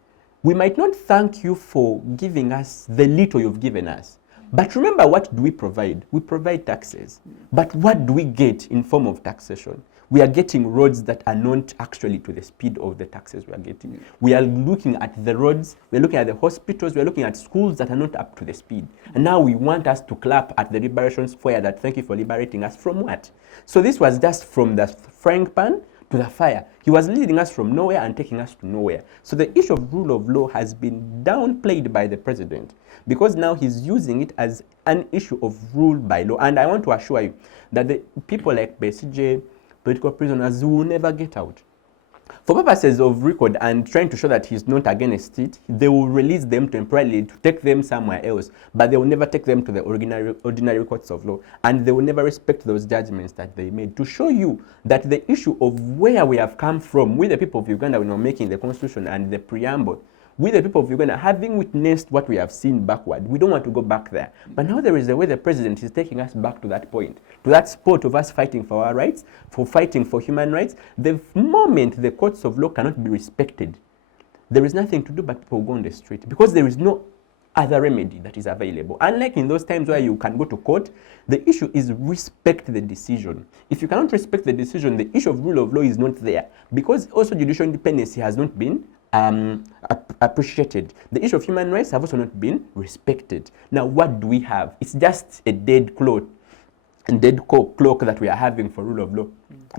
We might not thank you for giving us the little you've given us. But remember, what do we provide? We provide taxes. But what do we get in form of taxation? We are getting roads that are not actually to the speed of the taxes we are getting. We are looking at the roads, we are looking at the hospitals, we are looking at schools that are not up to the speed. And now we want us to clap at the liberation square that thank you for liberating us from what? So this was just from the frying pan to the fire. He was leading us from nowhere and taking us to nowhere. So the issue of rule of law has been downplayed by the president because now he's using it as an issue of rule by law. And I want to assure you that the people like Besigye, political prisoners, will never get out. For purposes of record and trying to show that he's not against it, they will release them temporarily to take them somewhere else, but they will never take them to the ordinary courts of law, and they will never respect those judgments that they made, to show you that the issue of where we have come from, we the people of Uganda, when we're making the constitution and the preamble, we the people of Uganda, having witnessed what we have seen backward, we don't want to go back there. But now there is a way the president is taking us back to that point, to that spot of us fighting for our rights, for fighting for human rights. The moment the courts of law cannot be respected, there is nothing to do but people go on the street, because there is no other remedy that is available. Unlike in those times where you can go to court, the issue is respect the decision. If you cannot respect the decision, the issue of rule of law is not there, because also judicial independence has not been appreciated. The issue of human rights have also not been respected. Now what do we have? It's just a dead clock that we are having for rule of law,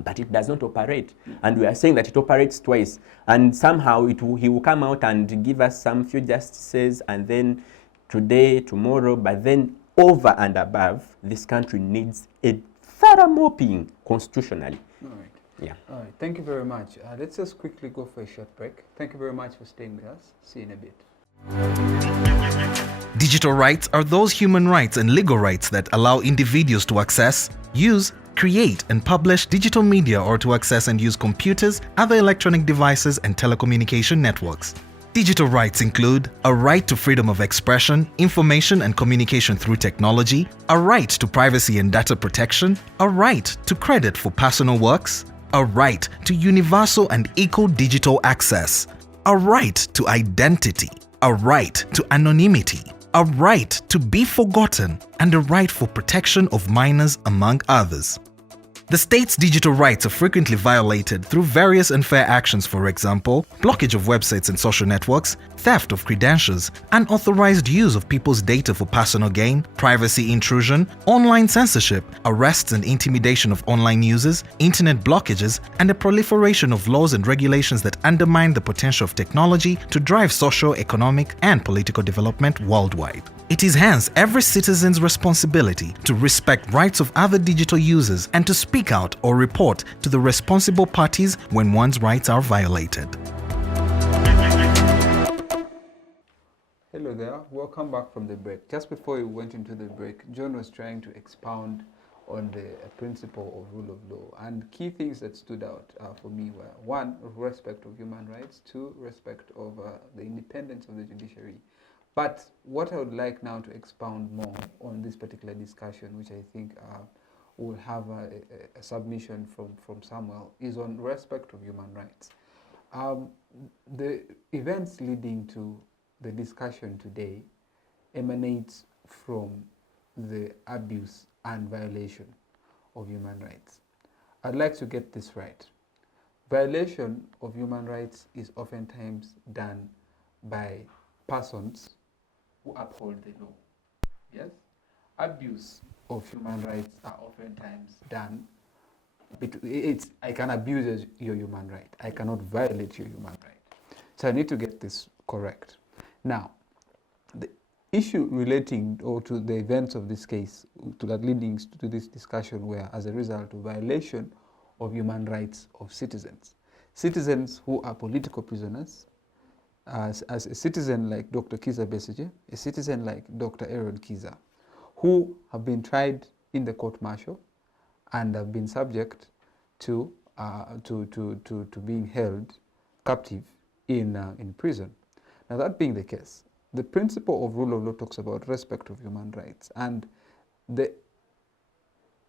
but it does not operate. And we are saying that it operates twice, and somehow he will come out and give us some few justices, and then today, tomorrow, but then over and above, this country needs a thorough mopping constitutionally. All right. Yeah. All right. Thank you very much. Let's just quickly go for a short break. Thank you very much for staying with us. See you in a bit. Digital rights are those human rights and legal rights that allow individuals to access, use, create and publish digital media, or to access and use computers, other electronic devices and telecommunication networks. Digital rights include a right to freedom of expression, information and communication through technology, a right to privacy and data protection, a right to credit for personal works, a right to universal and equal digital access, a right to identity, a right to anonymity, a right to be forgotten, and a right for protection of minors, among others. The state's digital rights are frequently violated through various unfair actions, for example, blockage of websites and social networks, theft of credentials, unauthorized use of people's data for personal gain, privacy intrusion, online censorship, arrests and intimidation of online users, internet blockages, and the proliferation of laws and regulations that undermine the potential of technology to drive social, economic, and political development worldwide. It is hence every citizen's responsibility to respect rights of other digital users and to speak out or report to the responsible parties when one's rights are violated. Hello there. Welcome back from the break. Just before we went into the break, John was trying to expound on the principle of rule of law. And key things that stood out for me were, one, respect of human rights, two, respect of the independence of the judiciary. But what I would like now to expound more on this particular discussion, which I think will have a submission from Samuel, is on respect of human rights. The events leading to the discussion today emanates from the abuse and violation of human rights. I'd like to get this right. Violation of human rights is oftentimes done by persons who uphold the law. Yes? Abuse of human rights are oftentimes done. I can abuse your human right. I cannot violate your human right. So I need to get this correct. Now, the issue relating to the events of this case, to that leading to this discussion, were as a result of violation of human rights of citizens. Citizens who are political prisoners, as a citizen like Dr. Kiza Besigye, a citizen like Dr. Aaron Kiza, who have been tried in the court-martial and have been subject to being held captive in prison. Now, that being the case, the principle of rule of law talks about respect of human rights, and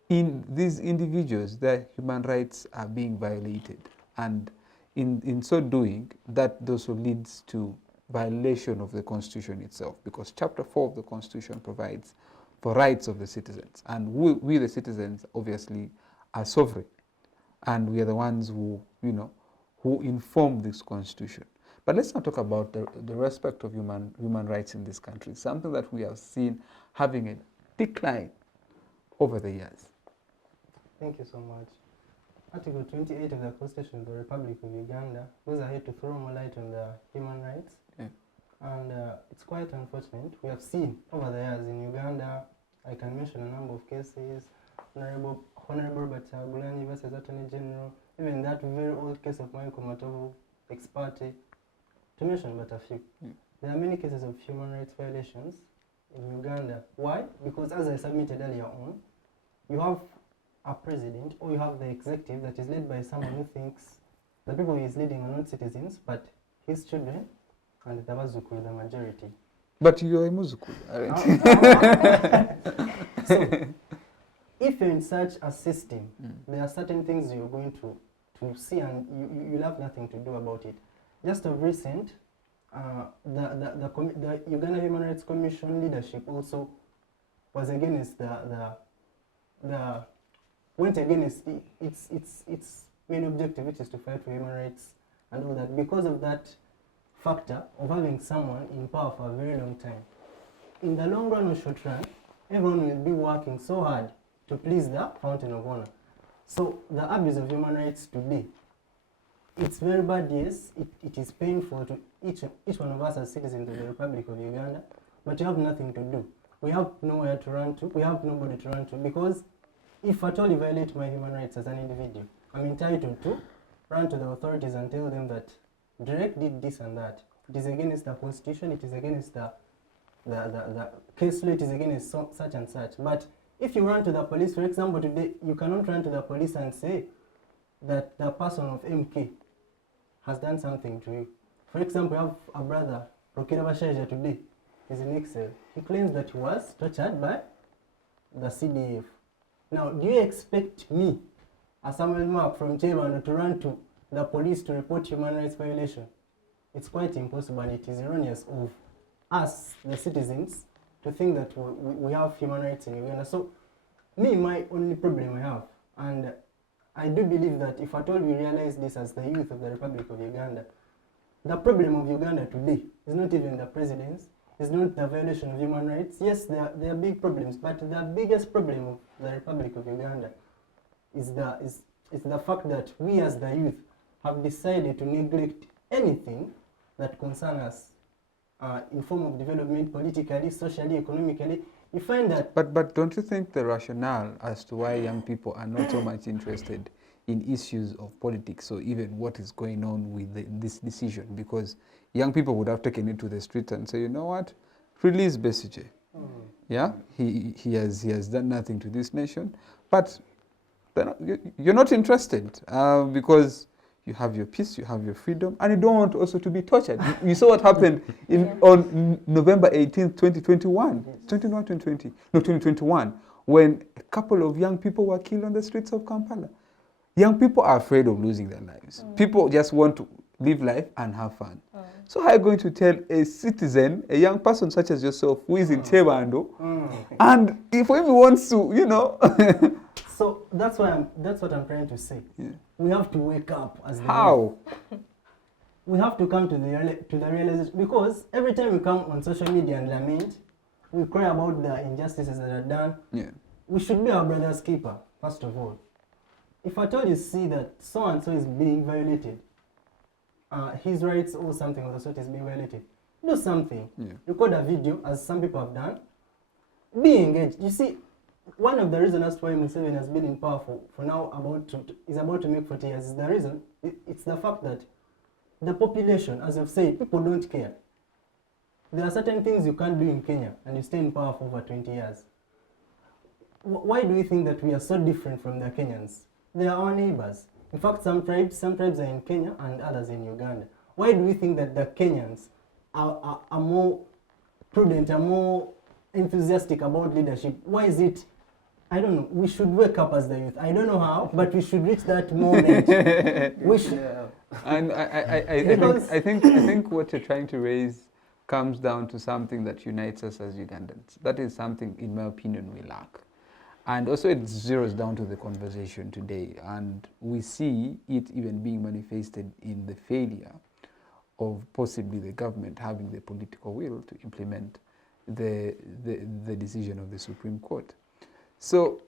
in these individuals, their human rights are being violated, and in so doing, that also leads to violation of the Constitution itself, because Chapter 4 of the Constitution provides for rights of the citizens, and we the citizens obviously are sovereign, and we are the ones who inform this Constitution. But let's not talk about the respect of human rights in this country, something that we have seen having a decline over the years. Thank you so much. Article 28 of the Constitution of the Republic of Uganda goes ahead to throw more light on the human rights. Yeah. And it's quite unfortunate. We have seen over the years in Uganda, I can mention a number of cases, Honorable Batagulani versus Attorney General, even that very old case of Michael Matovu, ex-party, to mention but a few. Yeah. There are many cases of human rights violations in Uganda. Why? Because as I submitted earlier on, you have a president, or you have the executive that is led by someone who thinks the people he is leading are not citizens, but his children, and the Bazuku, the majority. But you are a Muzuku, aren't you? So, if you're in such a system, there are certain things you're going to see, and you'll have nothing to do about it. Just of recent, the Uganda Human Rights Commission leadership also was against went against its main objective, which is to fight for human rights and all that, because of that factor of having someone in power for a very long time. In the long run or short run, everyone will be working so hard to please the fountain of honor. So the abuse of human rights today, it's very bad, yes, it is painful to each one of us as citizens of the Republic of Uganda, but you have nothing to do. We have nowhere to run to, we have nobody to run to, because if at all you violate my human rights as an individual, I'm entitled to run to the authorities and tell them that Direct did this and that. It is against the Constitution, it is against the case law, it is against such and such. But if you run to the police, for example, today, you cannot run to the police and say that the person of MK has done something to you. For example, you have a brother, Rokira Bashaija today, is in exile. He claims that he was tortured by the CDF. Now, do you expect me, as Samuel Mark from Chebano, to run to the police to report human rights violation? It's quite impossible, and it is erroneous of us, the citizens, to think that we have human rights in Uganda. So, my only problem I have, and I do believe that if at all we realize this as the youth of the Republic of Uganda, the problem of Uganda today is not even the presidents, it's not the violation of human rights. Yes, there are big problems, but the biggest problem of the Republic of Uganda is the fact that we as the youth have decided to neglect anything that concerns us in form of development, politically, socially, economically. You find that... But don't you think the rationale as to why young people are not so much interested in issues of politics, or even what is going on with this decision? Because young people would have taken it to the street and say, you know what, release Besigye. Yeah, he has done nothing to this nation. But you're not interested because you have your peace, you have your freedom, and you don't want also to be tortured. You saw what happened on November 18th, 2021, 2021, when a couple of young people were killed on the streets of Kampala. Young people are afraid of losing their lives. People just want to live life and have fun. So how are you going to tell a citizen, a young person such as yourself, who is in Chebando, and if he wants to, you know. So that's what I'm trying to say. Yeah. We have to wake up as the How? youth. We have to come to the realization, because every time we come on social media and lament, we cry about the injustices that are done. Yeah. We should be our brother's keeper, first of all. If at all you see that so and so is being violated, his rights or something of the sort is being violated, do something. Yeah. Record a video, as some people have done. Be engaged. You see, one of the reasons as to why Museveni has been in power for now is about to make 40 years is the reason. It's the fact that the population, as I've said, people don't care. There are certain things you can't do in Kenya and you stay in power for over 20 years. Why do we think that we are so different from the Kenyans? They are our neighbors. In fact, some tribes are in Kenya and others in Uganda. Why do we think that the Kenyans are more prudent, are more enthusiastic about leadership? Why is it? I don't know. We should wake up as the youth. I don't know how, but we should reach that moment. We should. And I think what you're trying to raise comes down to something that unites us as Ugandans. That is something, in my opinion, we lack. And also it zeroes down to the conversation today. And we see it even being manifested in the failure of possibly the government having the political will to implement the decision of the Supreme Court. So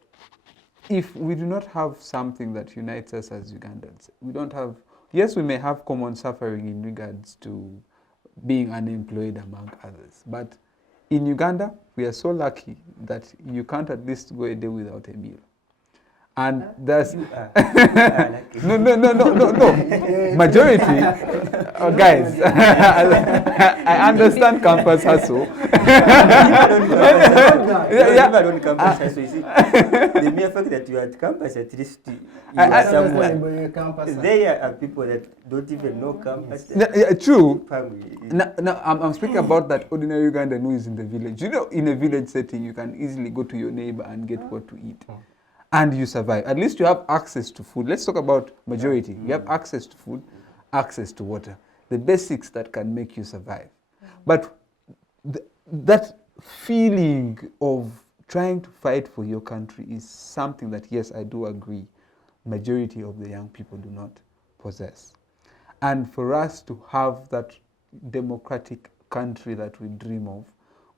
if we do not have something that unites us as Ugandans, we don't have, yes, we may have common suffering in regards to being unemployed among others, but in Uganda, we are so lucky that you can't at least go a day without a meal. And that's no. Majority, guys. I understand campus hustle. The mere fact that you are at campus, at least you are somewhere. There are people that don't even know campus. True. Now, I'm speaking about that ordinary Ugandan who is in the village. You know, in a village setting, you can easily go to your neighbor and get what to eat. And you survive. At least you have access to food. Let's talk about majority. You have access to food, access to water. The basics that can make you survive. But that feeling of trying to fight for your country is something that, yes, I do agree, majority of the young people do not possess. And for us to have that democratic country that we dream of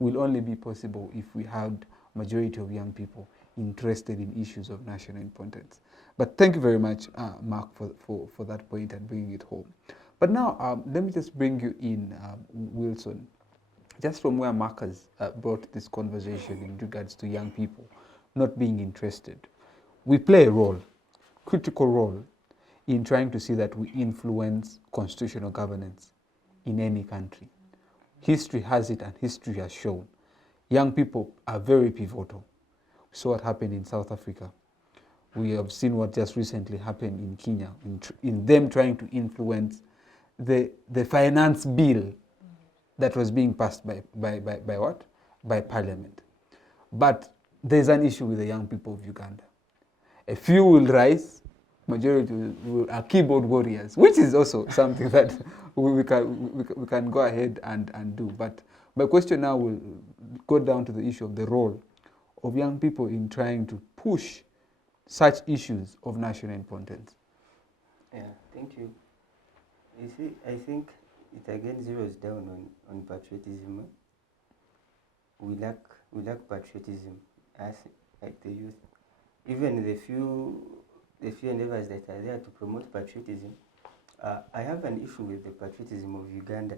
will only be possible if we had majority of young people interested in issues of national importance. But thank you very much, Mark, for that point and bringing it home. But now, let me just bring you in, Wilson, just from where Mark has brought this conversation in regards to young people not being interested. We play a role, critical role, in trying to see that we influence constitutional governance in any country. History has it and history has shown. Young people are very pivotal. We saw what happened in South Africa. We have seen what just recently happened in Kenya, in them trying to influence the finance bill that was being passed by what? By Parliament. But there's an issue with the young people of Uganda. A few will rise, majority are keyboard warriors, which is also something that we can go ahead and do. But my question now will go down to the issue of the role of young people in trying to push such issues of national importance. Yeah, thank you. You see, I think it again zeroes down on patriotism. We lack patriotism as like the youth. Even the few endeavors that are there to promote patriotism. I have an issue with the patriotism of Uganda.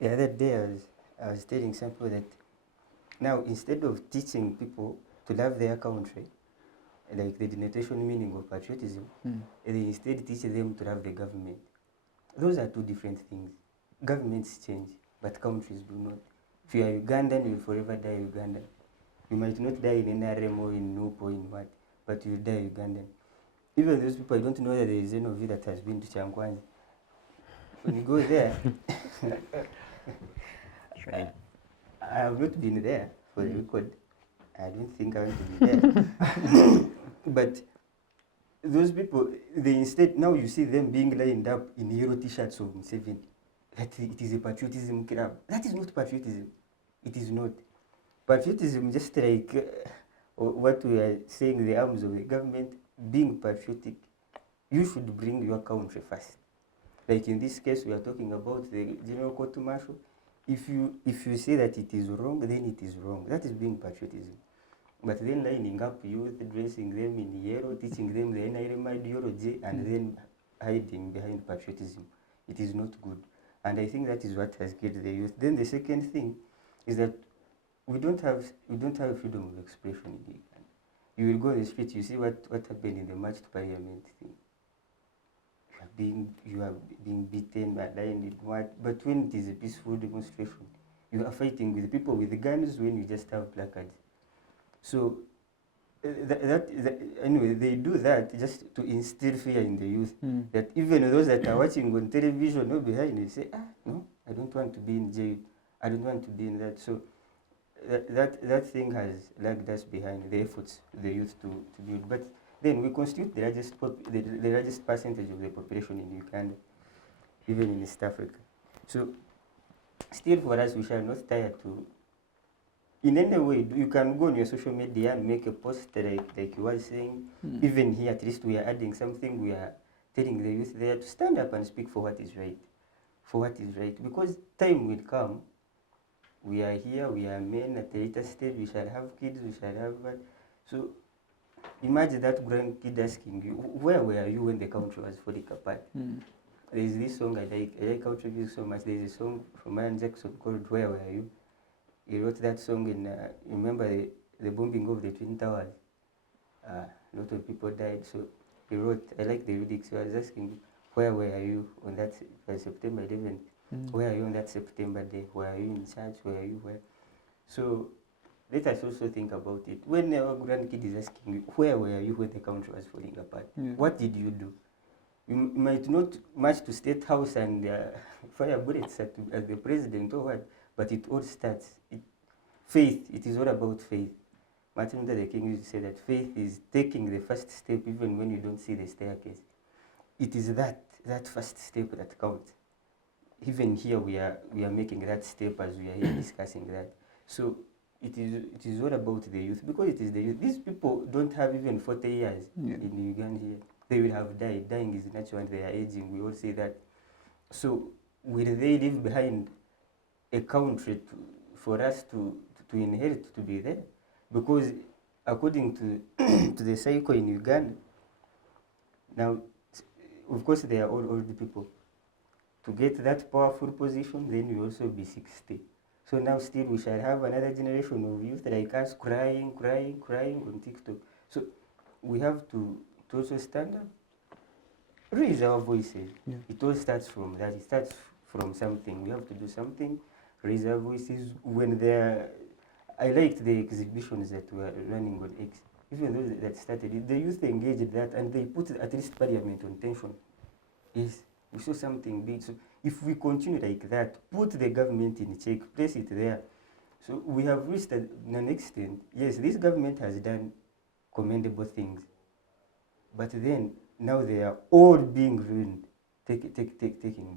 The other day I was telling some people that now instead of teaching people to love their country, like the denotation meaning of patriotism, they instead teach them to love the government. Those are two different things. Governments change, but countries do not. If you are Ugandan, you will forever die Ugandan. You might not die in NRM or in NUP or in what, but you will die Ugandan. Even those people, I don't know that there is any of you that has been to Changwanzi. When you go there, I have not been there for the record. I don't think I want to be there. But those people, they instead, now you see them being lined up in yellow t-shirts of Museveni. That it is a patriotism club. That is not patriotism. It is not. Patriotism, just like what we are saying, the arms of the government, being patriotic, you should bring your country first. Like in this case, we are talking about the General Court Martial. If you say that it is wrong, then it is wrong. That is being patriotism. But then lining up youth, dressing them in yellow, teaching them the NRM ideology, and then hiding behind patriotism, it is not good. And I think that is what has killed the youth. Then the second thing is that we don't have freedom of expression in Uganda. You will go on the street, you see what happened in the March to Parliament thing. You are being beaten, blinded, but when it is a peaceful demonstration, you are fighting with people with guns when you just have placards. So anyway, they do that just to instill fear in the youth. That even those that are watching on television or behind, they say, no, I don't want to be in jail. I don't want to be in that. So that thing has lagged us behind the efforts of the youth to build. But then we constitute the largest percentage of the population in Uganda, even in East Africa. So still for us, we shall not tire to, in any way, you can go on your social media and make a post like you were saying. Even here, at least we are adding something. We are telling the youth there to stand up and speak for what is right. For what is right. Because time will come. We are here, we are men. At a later stage, we shall have kids, we shall have... So imagine that grandkid asking you, where were you when the country was falling apart? There is this song I like country music so much. There is a song from Ian Jackson called Where Were You? He wrote that song in, remember the bombing of the Twin Towers? A lot of people died, so he wrote, I like the lyrics, so I was asking, where were you on that September 11th? Where are you on that September day? Where are you in church? Where are you where? So let us also think about it. When our grandkid is asking you, where were you when the country was falling apart? What did you do? You might not march to State House and fire bullets at the president or what, but it all starts. Faith, it is all about faith. Martin Luther King used to say that faith is taking the first step even when you don't see the staircase. It is that first step that counts. Even here we are making that step as we are here discussing that. So it is all about the youth, because it is the youth. These people don't have even 40 years in Uganda here. They will have died. Dying is natural and they are aging. We all say that. So will they leave behind a country for us to inherit, to be there? Because according to the cycle in Uganda, now, of course, they are all old people. To get that powerful position, then you also be 60. So now still we shall have another generation of youth like us crying on TikTok. So we have to also stand up, raise our voices. It all starts from that. It starts from something. We have to do something, raise our voices. When I liked the exhibitions that were running on X. Even those that started it, the youth engaged that and they put at least Parliament on tension. Yes, we saw something big. So if we continue like that, put the government in check, place it there. So we have reached an extent. Yes, this government has done commendable things. But then, now they are all being ruined, taking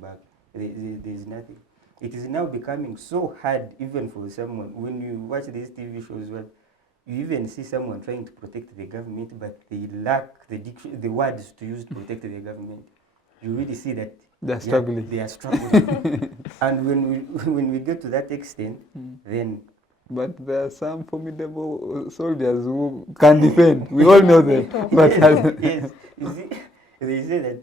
back. There is nothing. It is now becoming so hard even for someone. When you watch these TV shows, well, you even see someone trying to protect the government, but they lack the words to use to protect the government. You really see that they're struggling. They are struggling. And when we get to that extent, then... But there are some formidable soldiers who can defend. We all know them. But yes. You see, they say that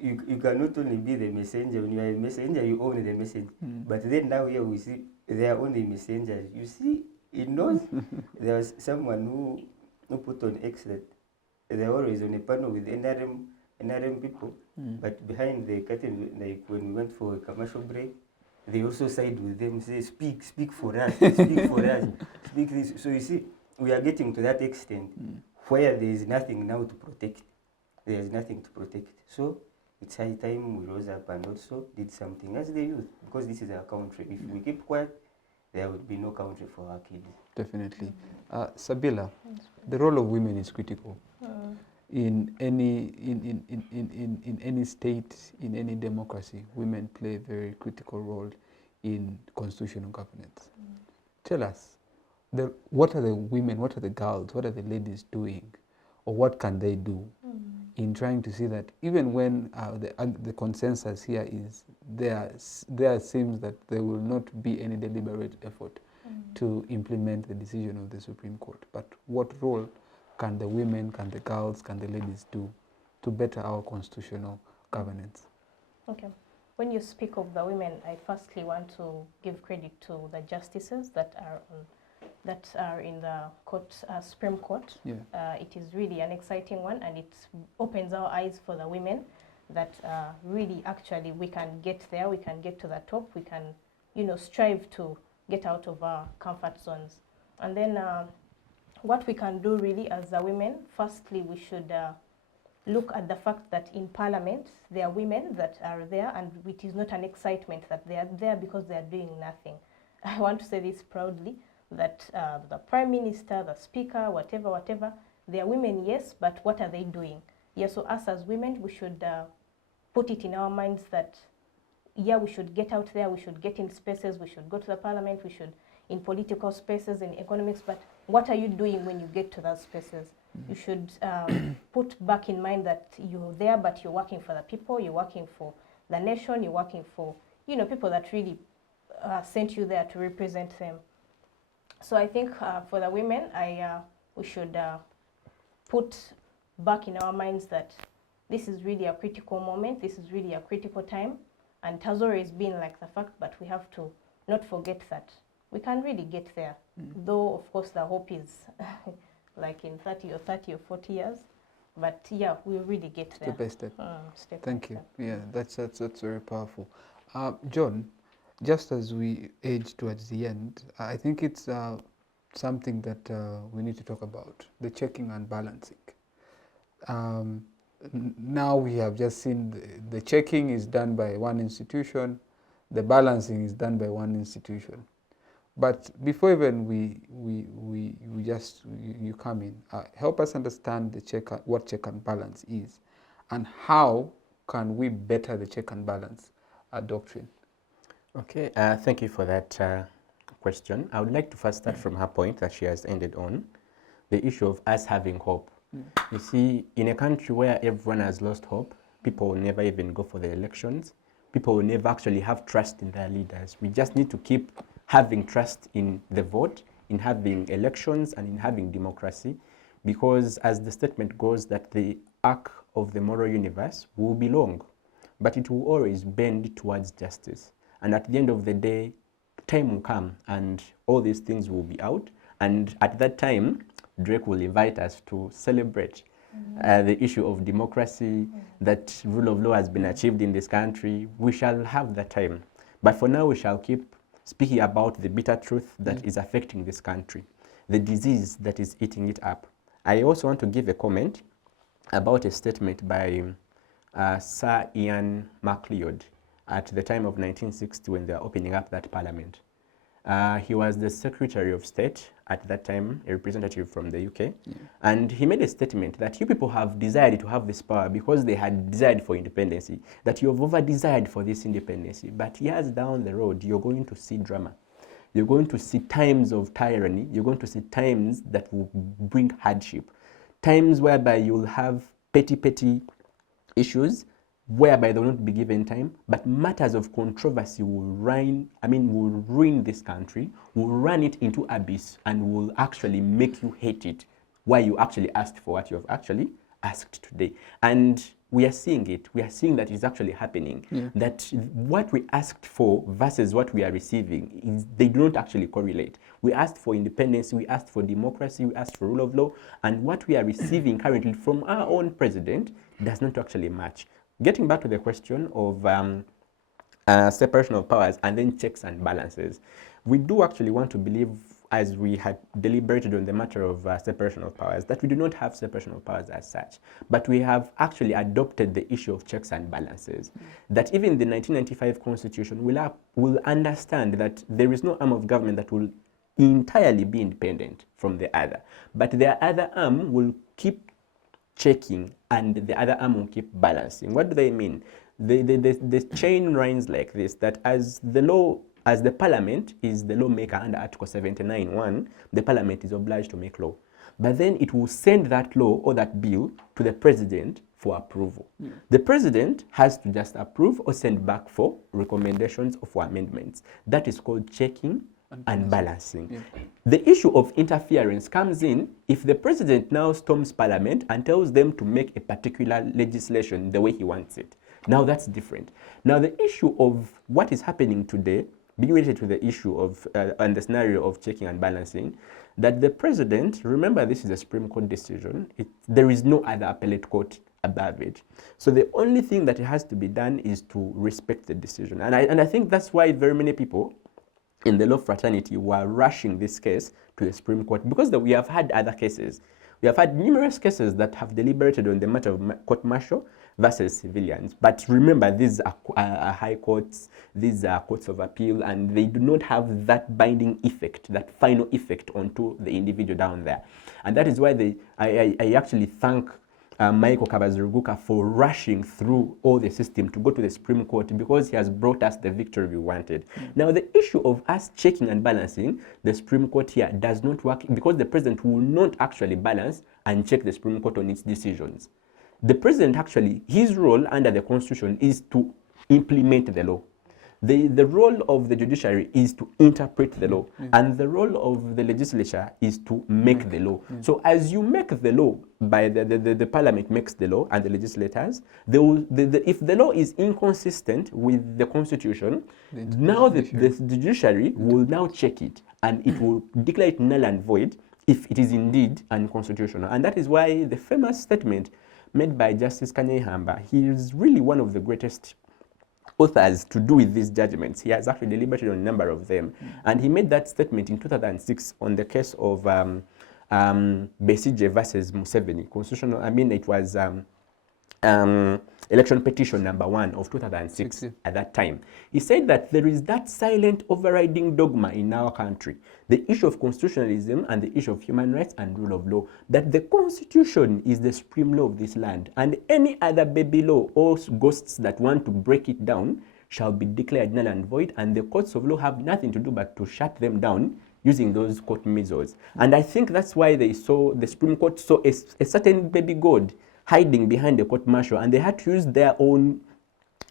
you can not only be the messenger. When you are a messenger, you own the message. But then now here we see they are only messengers. You see, in those, there was someone who put on X that they're always on a panel with NRM people. But behind the curtain, like when we went for a commercial break, they also side with them, say, speak for us, speak for us, speak this. So you see, we are getting to that extent where there is nothing now to protect. There is nothing to protect. So it's high time we rose up and also did something as the youth, because this is our country. If we keep quiet, there would be no country for our kids. Definitely. Sabila, the role of women is critical. in any state, in any democracy, women play a very critical role in constitutional governance. Tell us, what are the women, what are the girls, what are the ladies doing, or what can they do in trying to see that even when the consensus here is there seems that there will not be any deliberate effort to implement the decision of the Supreme Court. But what role can the women, can the girls, can the ladies do to better our constitutional governance? Okay. When you speak of the women, I firstly want to give credit to the justices that are in the Supreme Court. Yeah. It is really an exciting one, and it opens our eyes for the women that really actually we can get there, we can get to the top, we can, strive to get out of our comfort zones. And then what we can do really as the women, firstly we should look at the fact that in Parliament there are women that are there, and it is not an excitement that they are there because they are doing nothing. I want to say this proudly, that the Prime Minister, the Speaker, whatever, they are women, yes, but what are they doing? Yeah, so us as women, we should put it in our minds that, yeah, we should get out there, we should get in spaces, we should go to the Parliament, we should in political spaces, in economics, but what are you doing when you get to those spaces? You should put back in mind that you're there, but you're working for the people, you're working for the nation, you're working for, people that really sent you there to represent them. So I think for the women, we should put back in our minds that this is really a critical moment, this is really a critical time, and it has always been like the fact, but we have to not forget that we can really get there. Though, of course, the hope is like in 30 or 40 years, but yeah, we'll really get there. Step by step. Thank you. Yeah, that's very powerful. John, just as we age towards the end, I think it's something that we need to talk about, the checking and balancing. Now we have just seen the checking is done by one institution, the balancing is done by one institution. But before even you come in, help us understand what check and balance is, and how can we better the check and balance doctrine. Okay, thank you for that question. I would like to first start from her point that she has ended on, the issue of us having hope. You see, in a country where everyone has lost hope, people will never even go for the elections. People will never actually have trust in their leaders. We just need to keep having trust in the vote, in having elections, and in having democracy, because as the statement goes, that the arc of the moral universe will be long, but it will always bend towards justice. And at the end of the day, time will come and all these things will be out, and at that time, Drake will invite us to celebrate the issue of democracy, that rule of law has been achieved in this country. We shall have that time. But for now, we shall keep speaking about the bitter truth that is affecting this country, the disease that is eating it up. I also want to give a comment about a statement by Sir Ian MacLeod at the time of 1960 when they were opening up that parliament. He was the Secretary of State at that time, a representative from the UK, and he made a statement that you people have desired to have this power because they had desired for independence, that you have over-desired for this independence, but years down the road, you're going to see drama. You're going to see times of tyranny. You're going to see times that will bring hardship, times whereby you'll have petty issues, whereby they will not be given time, but matters of controversy will ruin this country, will run it into abyss, and will actually make you hate it, why you actually asked for what you have actually asked today. And we are seeing it. We are seeing that it's actually happening. That what we asked for versus what we are receiving, they do not actually correlate. We asked for independence, we asked for democracy, we asked for rule of law, and what we are receiving currently from our own president does not actually match. Getting back to the question of separation of powers and then checks and balances, we do actually want to believe, as we had deliberated on the matter of separation of powers, that we do not have separation of powers as such, but we have actually adopted the issue of checks and balances. That even the 1995 Constitution will understand that there is no arm of government that will entirely be independent from the other, but their other arm will keep checking, and the other arm will keep balancing. What do they mean? The chain runs like this, that as the parliament is the lawmaker under Article 79(1), the parliament is obliged to make law. But then it will send that law or that bill to the president for approval. The president has to just approve or send back for recommendations or for amendments. That is called checking and balancing. Yeah. The issue of interference comes in if the president now storms parliament and tells them to make a particular legislation the way he wants it. Now that's different. Now the issue of what is happening today, being related to the issue of and the scenario of checking and balancing, that the president, remember this is a Supreme Court decision, there is no other appellate court above it. So the only thing that has to be done is to respect the decision. And I think that's why very many people in the law fraternity were rushing this case to the Supreme Court, because we have had other cases. We have had numerous cases that have deliberated on the matter of court-martial versus civilians. But remember, these are high courts, these are courts of appeal, and they do not have that binding effect, that final effect onto the individual down there. And that is why I actually thank Michael Kabaziruguka for rushing through all the system to go to the Supreme Court, because he has brought us the victory we wanted. Now, the issue of us checking and balancing, the Supreme Court here does not work, because the president will not actually balance and check the Supreme Court on its decisions. The president actually, his role under the Constitution is to implement the law. The role of the judiciary is to interpret the law, and the role of the legislature is to make the law. So as you make the law, by the parliament makes the law and the legislators, if the law is inconsistent with the Constitution, now the judiciary will now check it, and it will declare it null and void if it is indeed unconstitutional. And that is why the famous statement made by Justice Kanyehamba, he is really one of the greatest authors to do with these judgments. He has actually deliberated on a number of them. And he made that statement in 2006 on the case of Besigye versus Museveni. Constitutional, it was election petition number 1 of 2006 at that time. He said that there is that silent overriding dogma in our country, the issue of constitutionalism and the issue of human rights and rule of law, that the Constitution is the supreme law of this land, and any other baby law or ghosts that want to break it down shall be declared null and void, and the courts of law have nothing to do but to shut them down using those court measures. And I think that's why the Supreme Court saw a certain baby god hiding behind the court-martial, and they had to use their own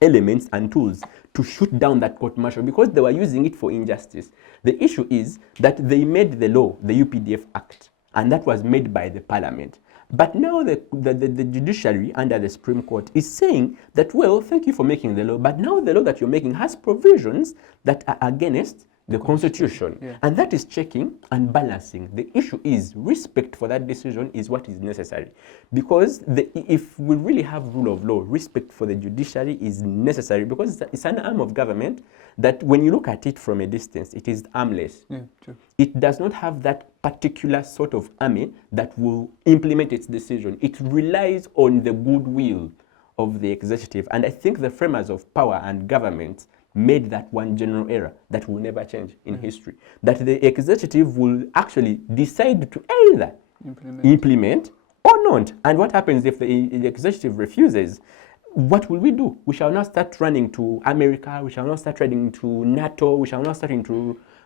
elements and tools to shoot down that court-martial, because they were using it for injustice. The issue is that they made the law, the UPDF Act, and that was made by the parliament. But now the judiciary under the Supreme Court is saying that, well, thank you for making the law, but now the law that you're making has provisions that are against the Constitution. And that is checking and balancing. The issue is respect for that decision is what is necessary. Because if we really have rule of law, respect for the judiciary is necessary, because it's an arm of government that when you look at it from a distance, it is armless. It does not have that particular sort of army that will implement its decision. It relies on the goodwill of the executive. And I think the framers of power and government made that one general error that will never change in history. That the executive will actually decide to either implement or not. And what happens if the executive refuses? What will we do? We shall not start running to America, we shall not start running to NATO, we shall not start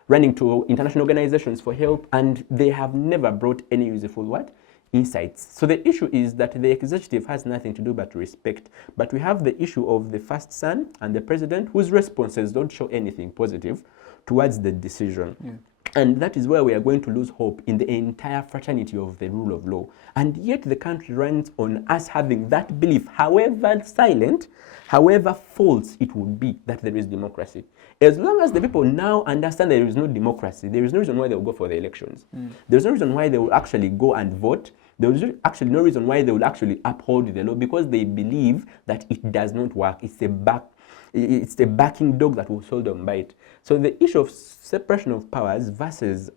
running to international organizations for help, and they have never brought any useful insights. So the issue is that the executive has nothing to do but to respect. But we have the issue of the first son and the president, whose responses don't show anything positive towards the decision. And that is where we are going to lose hope in the entire fraternity of the rule of law. And yet the country runs on us having that belief, however silent, however false it would be, that there is democracy. As long as the people now understand there is no democracy, there is no reason why they will go for the elections. There is no reason why they will actually go and vote. There is actually no reason why they will actually uphold the law, because they believe that it does not work. It's a backing dog that will seldom bite. So the issue of separation of powers versus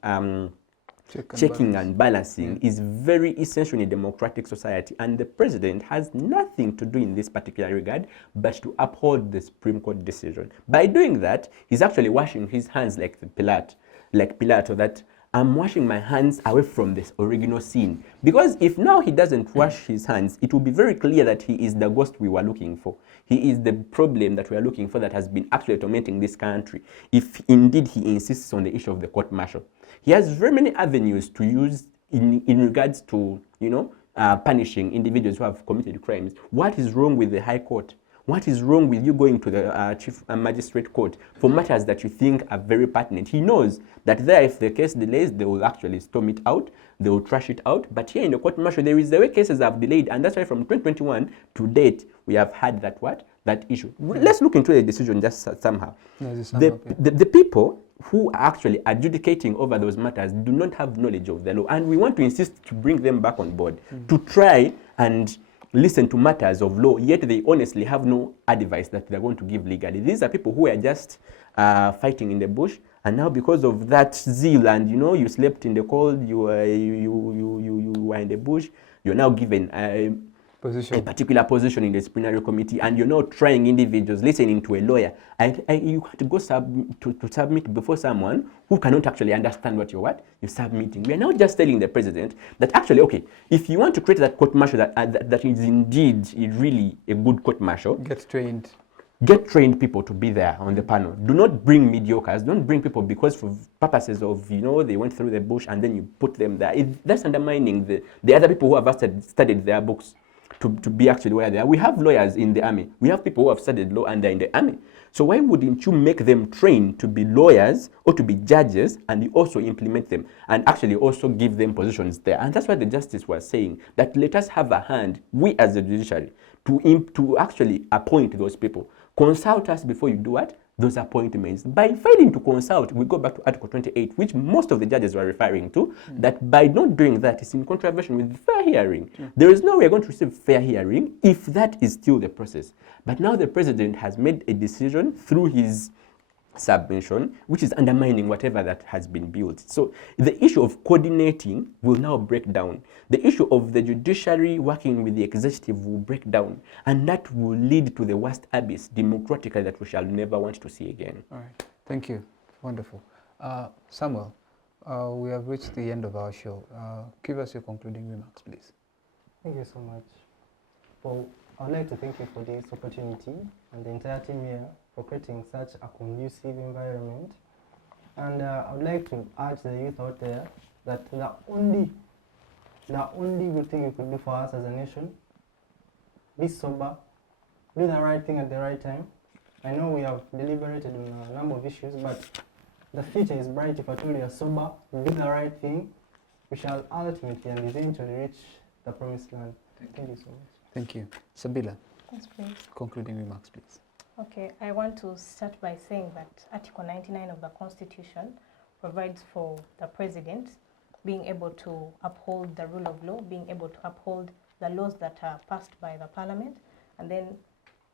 checking and balancing is very essential in a democratic society, and the president has nothing to do in this particular regard but to uphold the Supreme Court decision. By doing that, he's actually washing his hands like Pilato, that I'm washing my hands away from this original sin. Because if now he doesn't wash his hands, it will be very clear that he is the ghost we were looking for. He is the problem that we are looking for that has been actually tormenting this country, if indeed he insists on the issue of the court martial. He has very many avenues to use in regards to, punishing individuals who have committed crimes. What is wrong with the High Court? What is wrong with you going to the Chief Magistrate Court for matters that you think are very pertinent? He knows that there, if the case delays, they will actually storm it out, they will trash it out. But here in the court martial, there is the way cases have delayed, and that's why from 2021 to date, we have had that issue. Let's look into the decision just somehow. The people who are actually adjudicating over those matters do not have knowledge of the law, and we want to insist to bring them back on board to try and listen to matters of law, yet they honestly have no advice that they're going to give legally. These are people who are just fighting in the bush, and now because of that zeal and you slept in the cold, you were in the bush, you're now given a particular position in the disciplinary committee, and you're not trying individuals, listening to a lawyer. You have to go to submit before someone who cannot actually understand what you're submitting. We are now just telling the president that actually, okay, if you want to create that court martial that is indeed really a good court martial, get trained people to be there on the panel. Do not bring mediocres. Don't bring people because for purposes of, they went through the bush and then you put them there. That's undermining the other people who have studied their books to be actually where they are. We have lawyers in the army. We have people who have studied law and they're in the army. So why wouldn't you make them train to be lawyers or to be judges, and you also implement them and actually also give them positions there? And that's why the justice was saying that let us have a hand, we as the judiciary, to actually appoint those people. Consult us before you do those appointments. By failing to consult, we go back to Article 28, which most of the judges were referring to, that by not doing that, it's in contravention with fair hearing. There is no way you're going to receive fair hearing if that is still the process. But now the president has made a decision through his submission, which is undermining whatever that has been built. So the issue of coordinating will now break down. The issue of the judiciary working with the executive will break down, and that will lead to the worst abyss democratically that we shall never want to see again. All right, thank you. Wonderful. Samuel, we have reached the end of our show. Give us your concluding remarks, please. Thank you so much. Well, I'd like to thank you for this opportunity and the entire team here for creating such a conducive environment. And I would like to urge the youth out there that the only good thing you could do for us as a nation, be sober, do the right thing at the right time. I know we have deliberated on a number of issues, but the future is bright if at all you are sober, do the right thing. We shall ultimately and eventually reach the promised land. Thank you so much. Thank you. Sabila, Yes, please. concluding remarks, please. Okay, I want to start by saying that Article 99 of the Constitution provides for the president being able to uphold the rule of law, being able to uphold the laws that are passed by the parliament, and then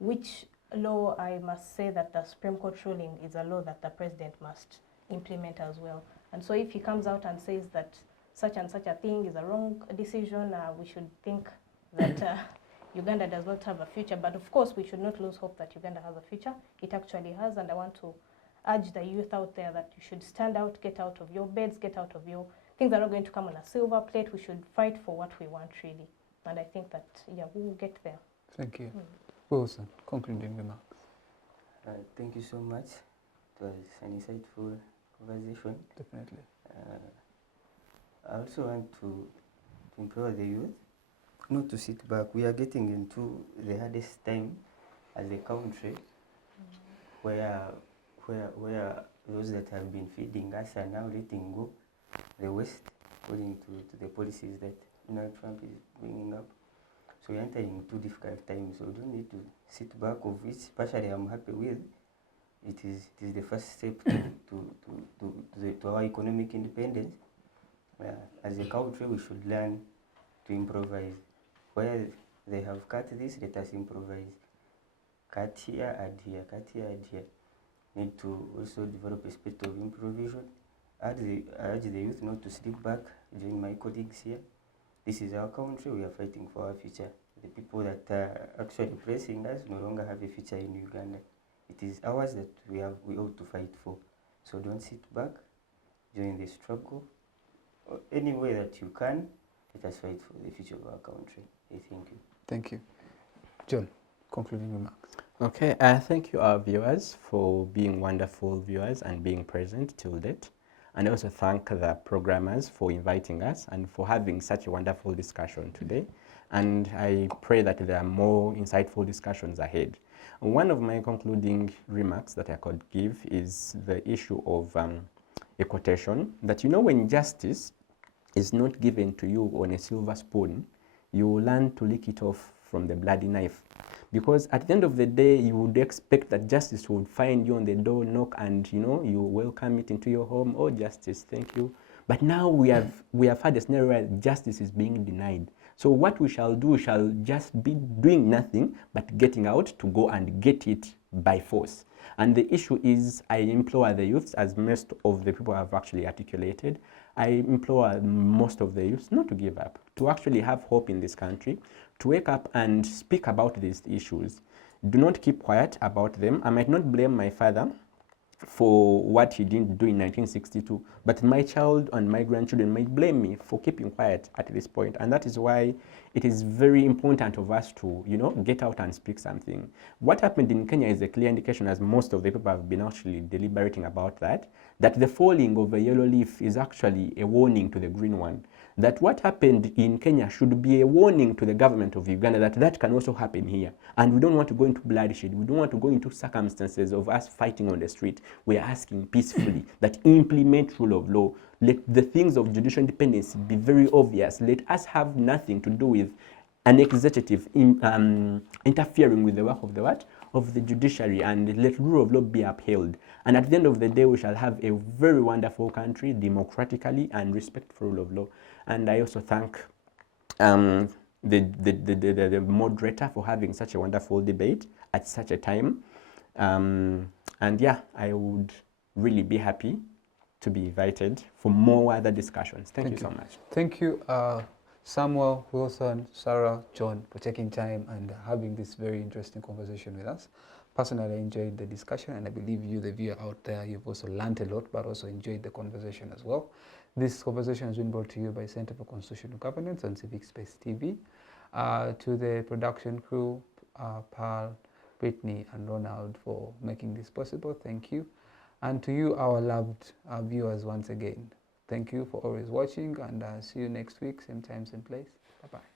which law, I must say that the Supreme Court ruling is a law that the president must implement as well. And so if he comes out and says that such and such a thing is a wrong decision, we should think that Uganda does not have a future. But of course, we should not lose hope that Uganda has a future. It actually has, and I want to urge the youth out there that you should stand out, get out of your beds, get out of your things that are not going to come on a silver plate. We should fight for what we want, really. And I think that, yeah, we will get there. Thank you. Wilson, concluding remarks. Thank you so much. It was an insightful conversation. Definitely. I also want to implore the youth not to sit back. We are getting into the hardest time as a country, where those that have been feeding us are now letting go the West, according to the policies that Donald Trump is bringing up. So we're entering two difficult times, so we don't need to sit back, of which partially I'm happy with. It is the first step to our economic independence. As a country, we should learn to improvise. Where they have cut this, let us improvise. Cut here, add here, cut here, add here. Need to also develop a spirit of improvisation. I urge the youth not to slip back, join my colleagues here. This is our country, we are fighting for our future. The people that are actually pressing us no longer have a future in Uganda. It is ours that we ought to fight for. So don't sit back, join the struggle, any way that you can, let us fight for the future of our country. Thank you. Thank you. John, concluding remarks. Okay, thank you, our viewers, for being wonderful viewers and being present till date. And I also thank the programmers for inviting us and for having such a wonderful discussion today. And I pray that there are more insightful discussions ahead. One of my concluding remarks that I could give is the issue of a quotation that, you know, when justice is not given to you on a silver spoon, you learn to lick it off from the bloody knife. Because at the end of the day, you would expect that justice would find you on the door, knock, and you welcome it into your home. Oh, justice, thank you. But now we have had a scenario where justice is being denied. So what we shall do, we shall just be doing nothing but getting out to go and get it by force. And the issue is, I implore the youths, as most of the people have actually articulated, I implore most of the youths not to give up, to actually have hope in this country, to wake up and speak about these issues. Do not keep quiet about them. I might not blame my father for what he didn't do in 1962, but my child and my grandchildren might blame me for keeping quiet at this point. And that is why it is very important of us to, get out and speak something. What happened in Kenya is a clear indication, as most of the people have been actually deliberating about that the falling of a yellow leaf is actually a warning to the green one. That what happened in Kenya should be a warning to the government of Uganda that can also happen here. And we don't want to go into bloodshed. We don't want to go into circumstances of us fighting on the street. We are asking peacefully that implement rule of law. Let the things of judicial independence be very obvious. Let us have nothing to do with an executive interfering with the work of the judiciary, and let rule of law be upheld. And at the end of the day, we shall have a very wonderful country, democratically and respectful rule of law. And I also thank the moderator for having such a wonderful debate at such a time. And yeah, I would really be happy to be invited for more other discussions. Thank you so much. Thank you, Samuel, Wilson, Sarah, John, for taking time and having this very interesting conversation with us. Personally, I enjoyed the discussion, and I believe you, the viewer out there, you've also learned a lot, but also enjoyed the conversation as well. This conversation has been brought to you by Center for Constitutional Governance and Civic Space TV. To the production crew, Paul, Brittany, and Ronald, for making this possible, thank you. And to you, our loved viewers, once again, thank you for always watching, and see you next week, same time, same place. Bye-bye.